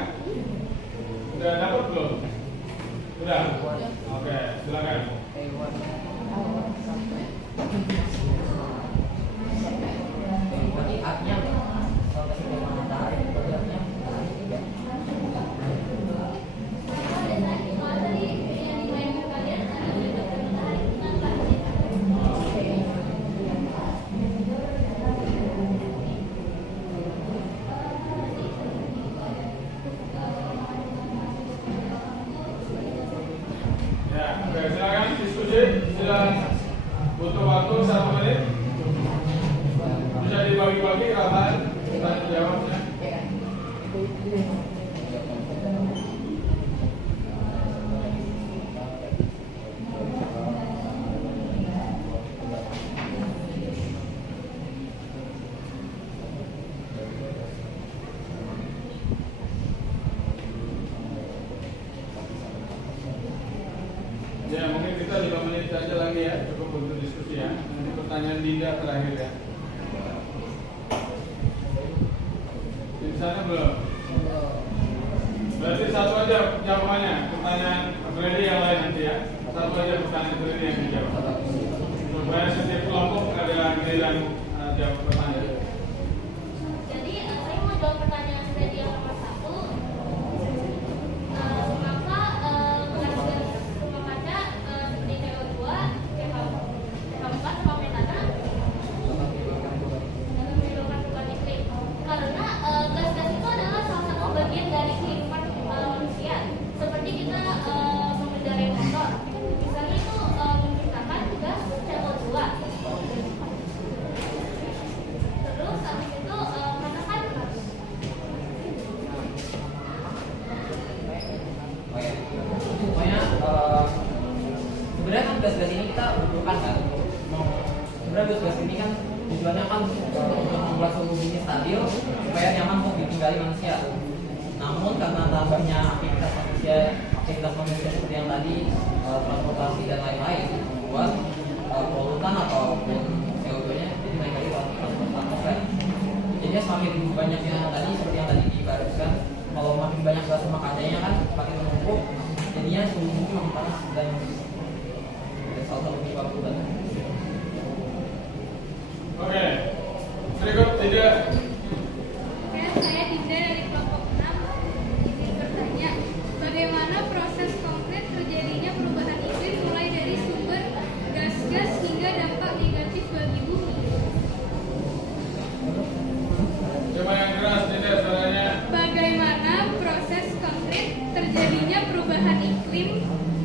Udah dapat belum? Udah? Oke, silakan. Berarti artinya kalau kasih ke matahari berarti artinya matahari juga. Ya, oke, silakan diskusi. Silakan butuh waktu 1 menit. Bisa dibagi-bagi rataan tanya jawabnya. Ya, mungkin kita 5 menit aja lagi ya, cukup untuk diskusi ya. Nanti pertanyaan Dinda terakhir ya. Di sana belum? Berarti satu aja jawabannya, pertanyaan Freddy yang lain nanti ya. Satu aja pertanyaan Freddy yang dijawab. Supaya setiap kelompok ada giliran jawab pertanyaan. Jadi saya mau jawab pertanyaan Freddy yang nomor 1. Mengapa gas rumah kaca seperti CO2, CH4 sama metana dalam menyebabkan perubahan iklim? Karena gas-gas itu adalah salah satu bagian dari kehidupan manusia. Seperti kita mengendarai motor, misalnya itu menciptakan gas CO2. Terus habis itu karena kan Pokoknya sebenarnya kan gas-gas ini kita butuhkan kan. Sebenarnya gas-gas ini kan tujuannya kan untuk membuat suhu bumi stabil supaya nyaman untuk ditinggali manusia. Namun karena tambahnya aktivitas manusia seperti yang tadi transportasi dan lain-lain membuat polutan ataupun CO2-nya jadi naik lagi atmosfer. Jadinya semakin banyaknya tadi seperti yang tadi diibaratkan, kalau makin banyak gas rumah kacanya kan makin menumpuk, jadinya suhu bumi makin panas dan salah satu penyebab perubahan. Oke, berikut tidak. Saya Dinda dari kelompok 6. Izin bertanya, bagaimana proses konkret terjadinya perubahan iklim mulai dari sumber gas-gas hingga dampak negatif bagi bumi? Coba yang keras tidak suaranya. Bagaimana proses konkret terjadinya perubahan iklim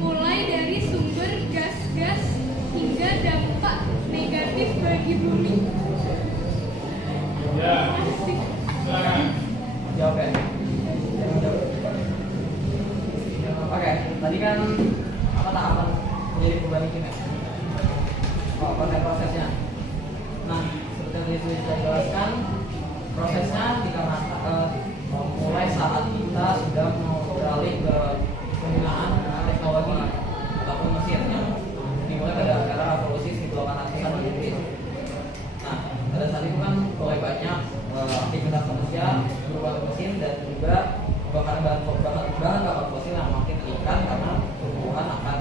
mulai dari sumber gas-gas hingga dampak negatif bagi bumi? Ya, silakan. Jawab ya. Oke, tadi kan apa tahapan menjadi perubahan iklim ya? Oh, prosesnya. Nah, seperti yang tadi sudah saya jelaskan, prosesnya dikarenakan mulai saat kita sudah mau beralih ke penggunaan teknologi ataupun mesin yang dimulai pada era revolusi 1800-an di Inggris. Nah, pada saat itu kan mulai banyak aktivitas manusia berubah ke mesin dan juga bahan bakar fosil yang makin meningkat karena pertumbuhan akan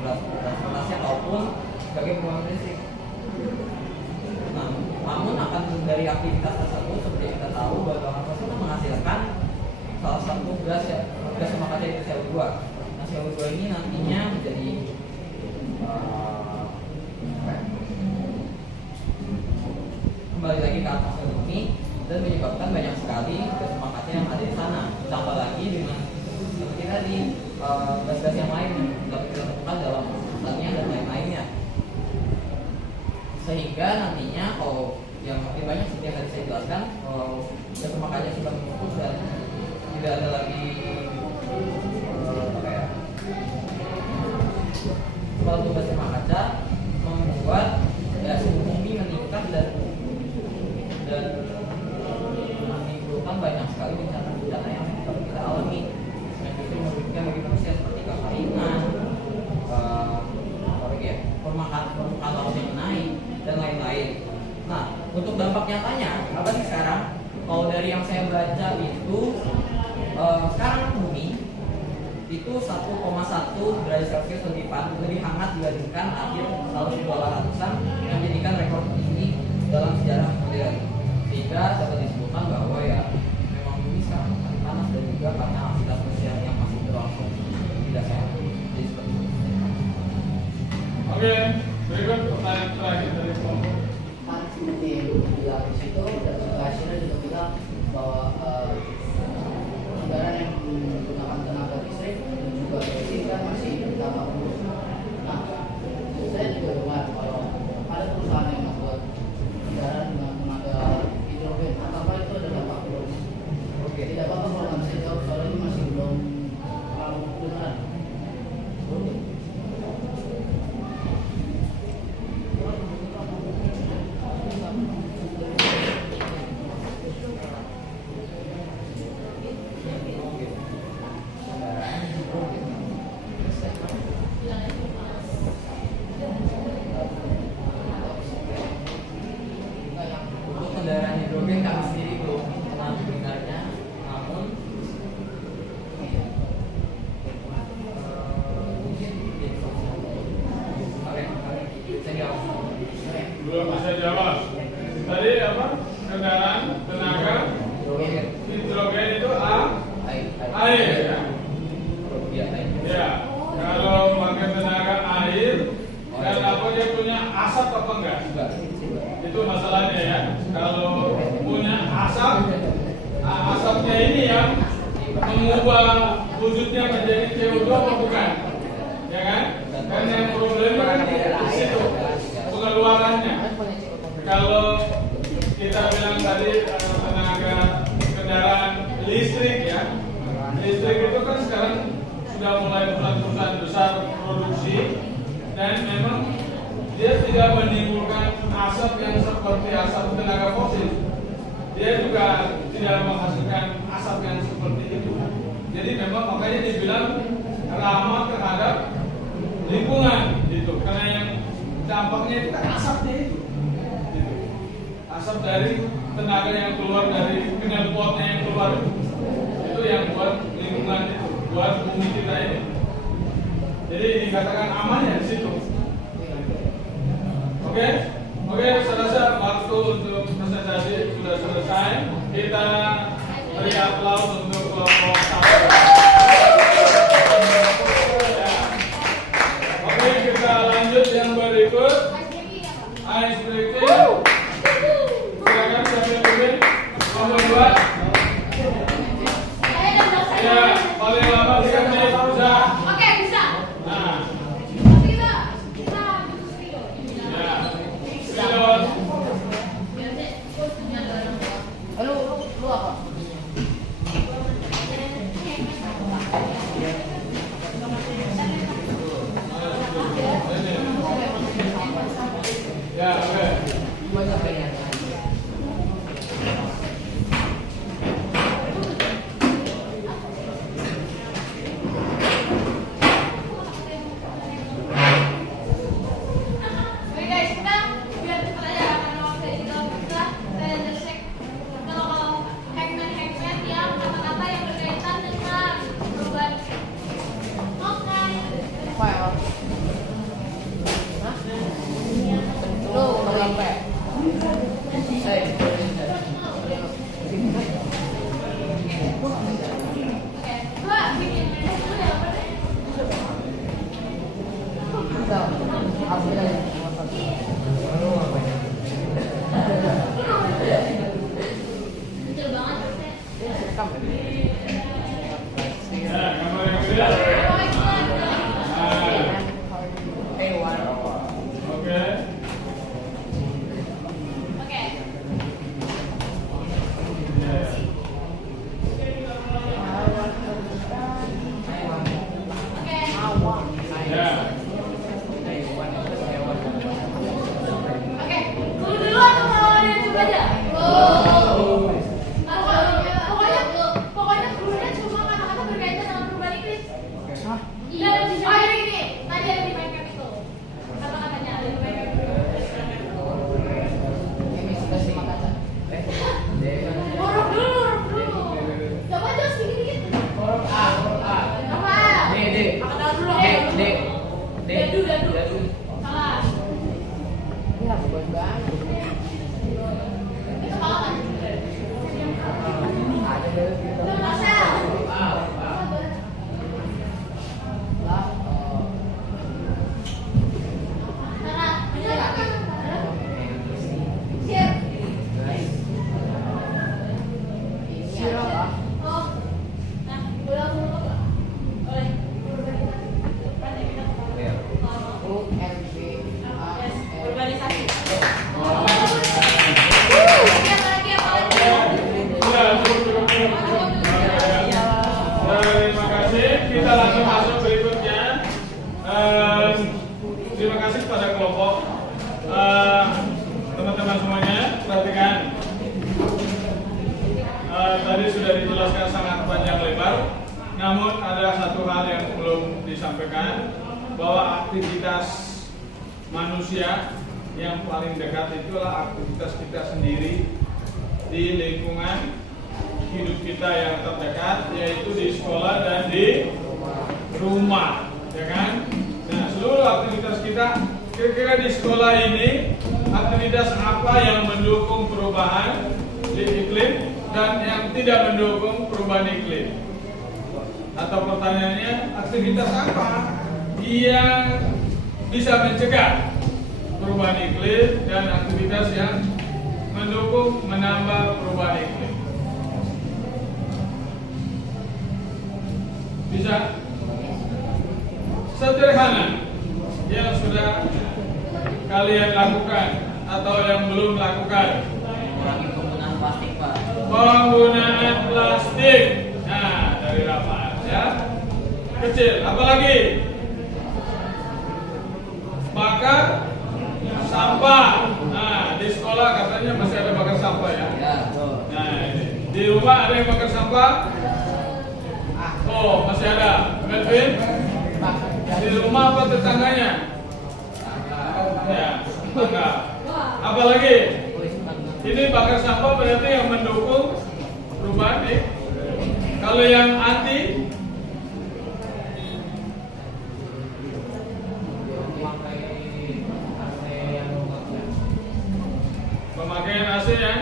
transportasi ataupun sebagai pembangunan listrik. Nah, namun akan dari aktivitas tersebut seperti yang kita tahu bahwa bahan fosil itu menghasilkan salah satu gas rumah kaca yaitu CO2. Nah, CO2 ini nantinya menjadi kembali lagi ke atmosfer bumi dan menyebabkan banyak sekali gas rumah kaca yang ada di sana. Ditambah lagi dengan seperti tadi gas-gas yang lain yang dapat kita temukan dalam pertanian dan lain-lainnya. Sehingga nantinya kalau yang makin banyak seperti yang tadi saya jelaskan, gas rumah kaca sudah menumpuk dan tidak ada lagi kalau gas rumah kaca membuat suhu bumi meningkat dan menimbulkan banyak sekali bencana-bencana yang dapat kita alami yang justru merugikan bagi manusia seperti kekeringan, permukaan laut yang naik dan lain-lain. Nah, untuk dampak nyatanya apa sih sekarang? Kalau dari yang saya baca itu sekarang bumi itu 1,1 derajat Celcius lebih hangat dibandingkan akhir tahun 1800-an yang menjadikan rekor tertinggi dalam sejarah modern. Sehingga dapat disebutkan bahwa ya memang bumi sekarang panas dan juga karena aktivitas manusia yang masih berlangsung tidak sehat. Jadi seperti itu. Oke, berikut pertanyaan terakhir dari kelompok. Kan seperti yang bilang di situ dan juga hasilnya juga bilang bahwa kendaraan yang menggunakan tenaga listrik dan juga bensin kan masih ditambah dulu. Nah, saya juga dengar kalau ada perusahaan yang membuat kendaraan dengan tenaga hidrogen, apakah itu ada dampak buruk? Oke, tidak apa-apa kalau nggak bisa jawab soalnya ini masih belum terlalu benar. Untuk kendaraan hidrogen kami sendiri belum pernah mendengarnya, namun mungkin oke, saya jawab. Belum bisa jawab. Tadi apa? Kendaraan tenaga hidrogen itu air ya. Iya, air. Ya, kalau pakai tenaga air dan apa dia punya asap apa enggak? Itu masalahnya ya. Kalau punya asap, asapnya ini yang mengubah wujudnya menjadi CO2 apa bukan? Ya kan? Dan yang problemnya kan di situ pengeluarannya. Kalau kita bilang tadi tenaga kendaraan listrik ya, listrik itu kan sekarang sudah mulai perusahaan besar produksi dan memang dia tidak menimbulkan asap yang seperti asap tenaga fosil. Dia juga tidak menghasilkan asap yang seperti itu. Jadi memang makanya dibilang ramah terhadap lingkungan gitu. Karena yang dampaknya itu kan asapnya itu. Gitu. Asap dari tenaga yang keluar dari knalpotnya yang keluar itu yang buat lingkungan itu, buat bumi kita ini. Jadi dikatakan aman ya di situ. Oke, saya rasa waktu untuk presentasi sudah selesai. Kita beri aplaus untuk kelompok 1. Ya. Oke, kita lanjut yang berikut. Ice breaking. Silakan siapa yang bikin? Nomor 2. Ya, paling lama 3 menit bisa. Oke, bisa. Nah. Kita video. Ya. Silahkan. Lu apa? Ya, oke. Banyak banyak. Oke guys, kita biar cepat aja karena waktu kita saya cek kalau hangman yang kata-kata yang berkaitan dengan perubahan. Oke. Apa ya? Hah? Lu berapa? Saya. Oke, gua bikin dulu ya. Aku bilang Kecil banget. Ya, gambar yang kedua. Oke. Oke. Oke. Ya. kasih pada kelompok teman-teman semuanya. Perhatikan, tadi sudah dijelaskan sangat panjang lebar. Namun ada satu hal yang belum disampaikan, bahwa aktivitas manusia yang paling dekat itulah aktivitas kita sendiri di lingkungan hidup kita yang terdekat, yaitu di sekolah dan di rumah, ya kan? Nah, seluruh aktivitas kita, kira-kira di sekolah ini aktivitas apa yang mendukung perubahan di iklim dan yang tidak mendukung perubahan iklim? Atau pertanyaannya, aktivitas apa yang bisa mencegah perubahan iklim dan aktivitas yang mendukung menambah perubahan iklim? Bisa? Sederhana yang sudah kalian lakukan atau yang belum lakukan. Kurangi penggunaan plastik, Pak. Penggunaan plastik. Nah, dari Rafa ya. Kecil, apalagi? Bakar sampah. Nah, di sekolah katanya masih ada bakar sampah ya. Ya, betul. Nah, ini. Di rumah ada yang bakar sampah? Oh, masih ada. Melvin? Di rumah apa tetangganya? Ya, tetangga. Apalagi? Ini bakar sampah berarti yang mendukung perubahan nih. Kalau yang anti, pemakaian AC ya.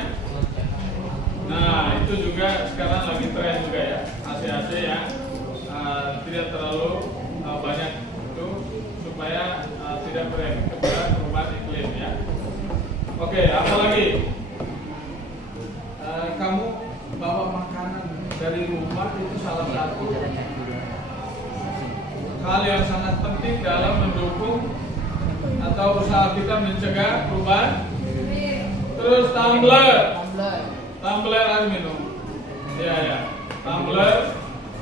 Nah, itu juga sekarang lagi tren juga ya, AC ya. Tidak terlalu banyak itu supaya tidak berefek kepada perubahan iklim ya. Oke, apalagi? Kamu bawa makanan dari rumah itu salah satu hal yang sangat penting dalam mendukung atau usaha kita mencegah perubahan. Terus tumbler air minum. Ya, tumbler.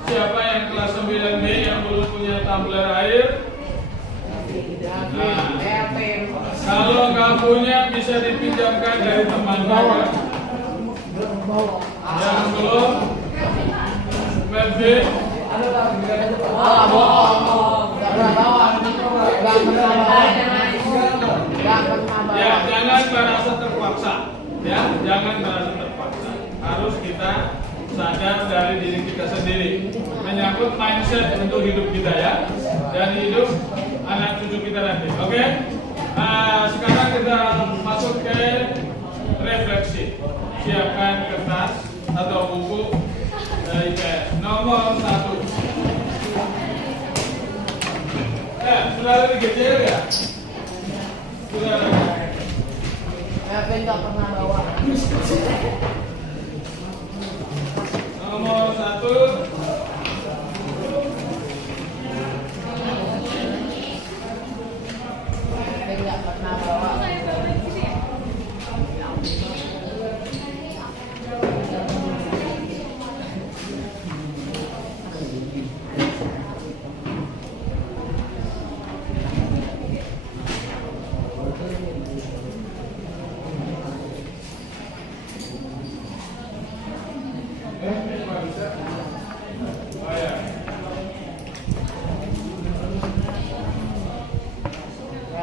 Siapa yang kelas 9B yang belum punya tumbler air? Nah, kalau nggak punya bisa dipinjamkan dari teman bawa. Yang belum, Melvin. Ya, jangan merasa terpaksa. Ya, jangan merasa terpaksa. Harus kita sadar dari diri kita sendiri, menyangkut mindset untuk hidup kita ya, dan hidup anak cucu kita nanti. Oke? Sekarang kita masuk ke refleksi. Siapkan kertas atau buku IPS nomor 1. Sudah ada di GCR ya? Sudah ada. Nggak pernah bawa. Nomor 1. Nggak pernah bawa.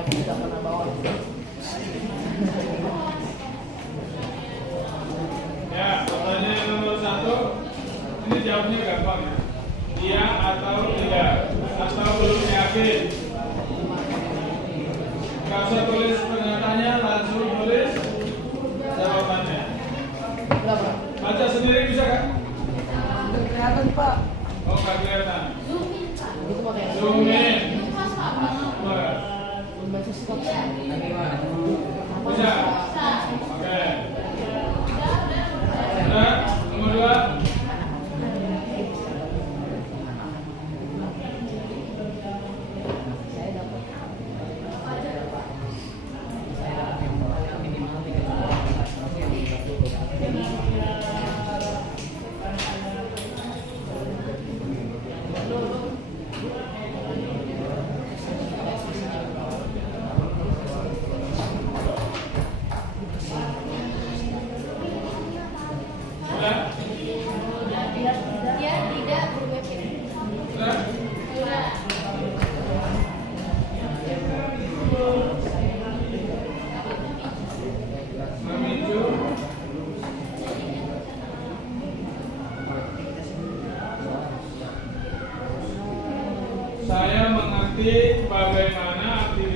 Tidak pernah bawa. Ya, pertanyaan nomor 1. Ini jawabnya gampang ya. Iya atau tidak, atau belum yakin. Gak usah tulis pernyataannya, langsung tulis jawabannya. Berapa? Baca sendiri bisa kan? Kelihatan Pak. Oh, nggak kelihatan. Itu pakai Zoom in. baca stop. Bisa. Oke. Nah, nomor 2.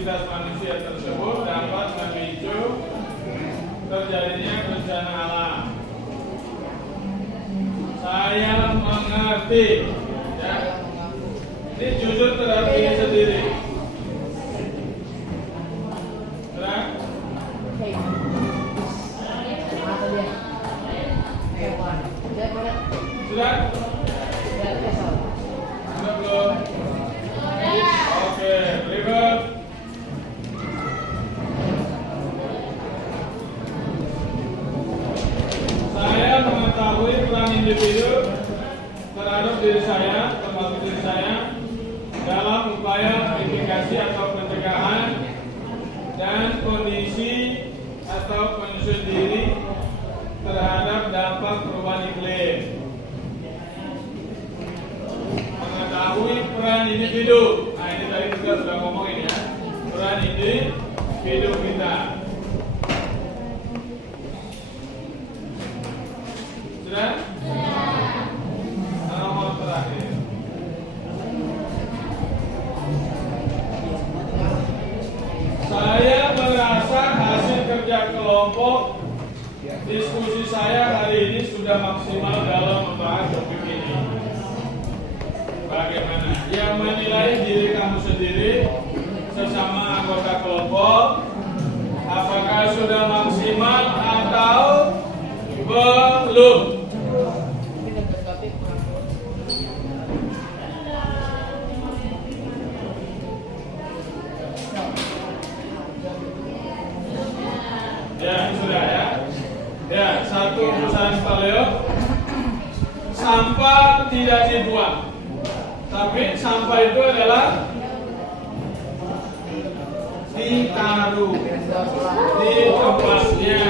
aktivitas manusia tersebut dapat memicu terjadinya bencana alam. Saya mengerti, ya. Ini jujur terhadap diri sendiri. Terang? Sudah? Sudah belum? Oke, berikut. Saya mengetahui peran individu terhadap diri saya, termasuk diri saya, dalam upaya mitigasi atau pencegahan dan kondisi atau penyesuaian diri terhadap dampak perubahan iklim. Mengetahui peran individu. Nah, ini tadi kita sudah ngomongin, ya. Peran individu kita. Sudah? Nomor terakhir. Saya merasa hasil kerja kelompok diskusi saya hari ini sudah maksimal dalam membahas topik ini. Bagaimana? Yang menilai diri kamu sendiri sesama anggota kelompok, apakah sudah maksimal atau belum? Ya, sudah, ya. Ya, satu perusahaan paleo, sampah tidak dibuang, tapi sampah itu adalah ditaruh di tempatnya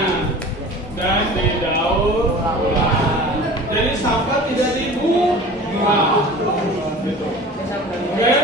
dan didaur ulang. Jadi sampah tidak dibuang, gitu. Oke?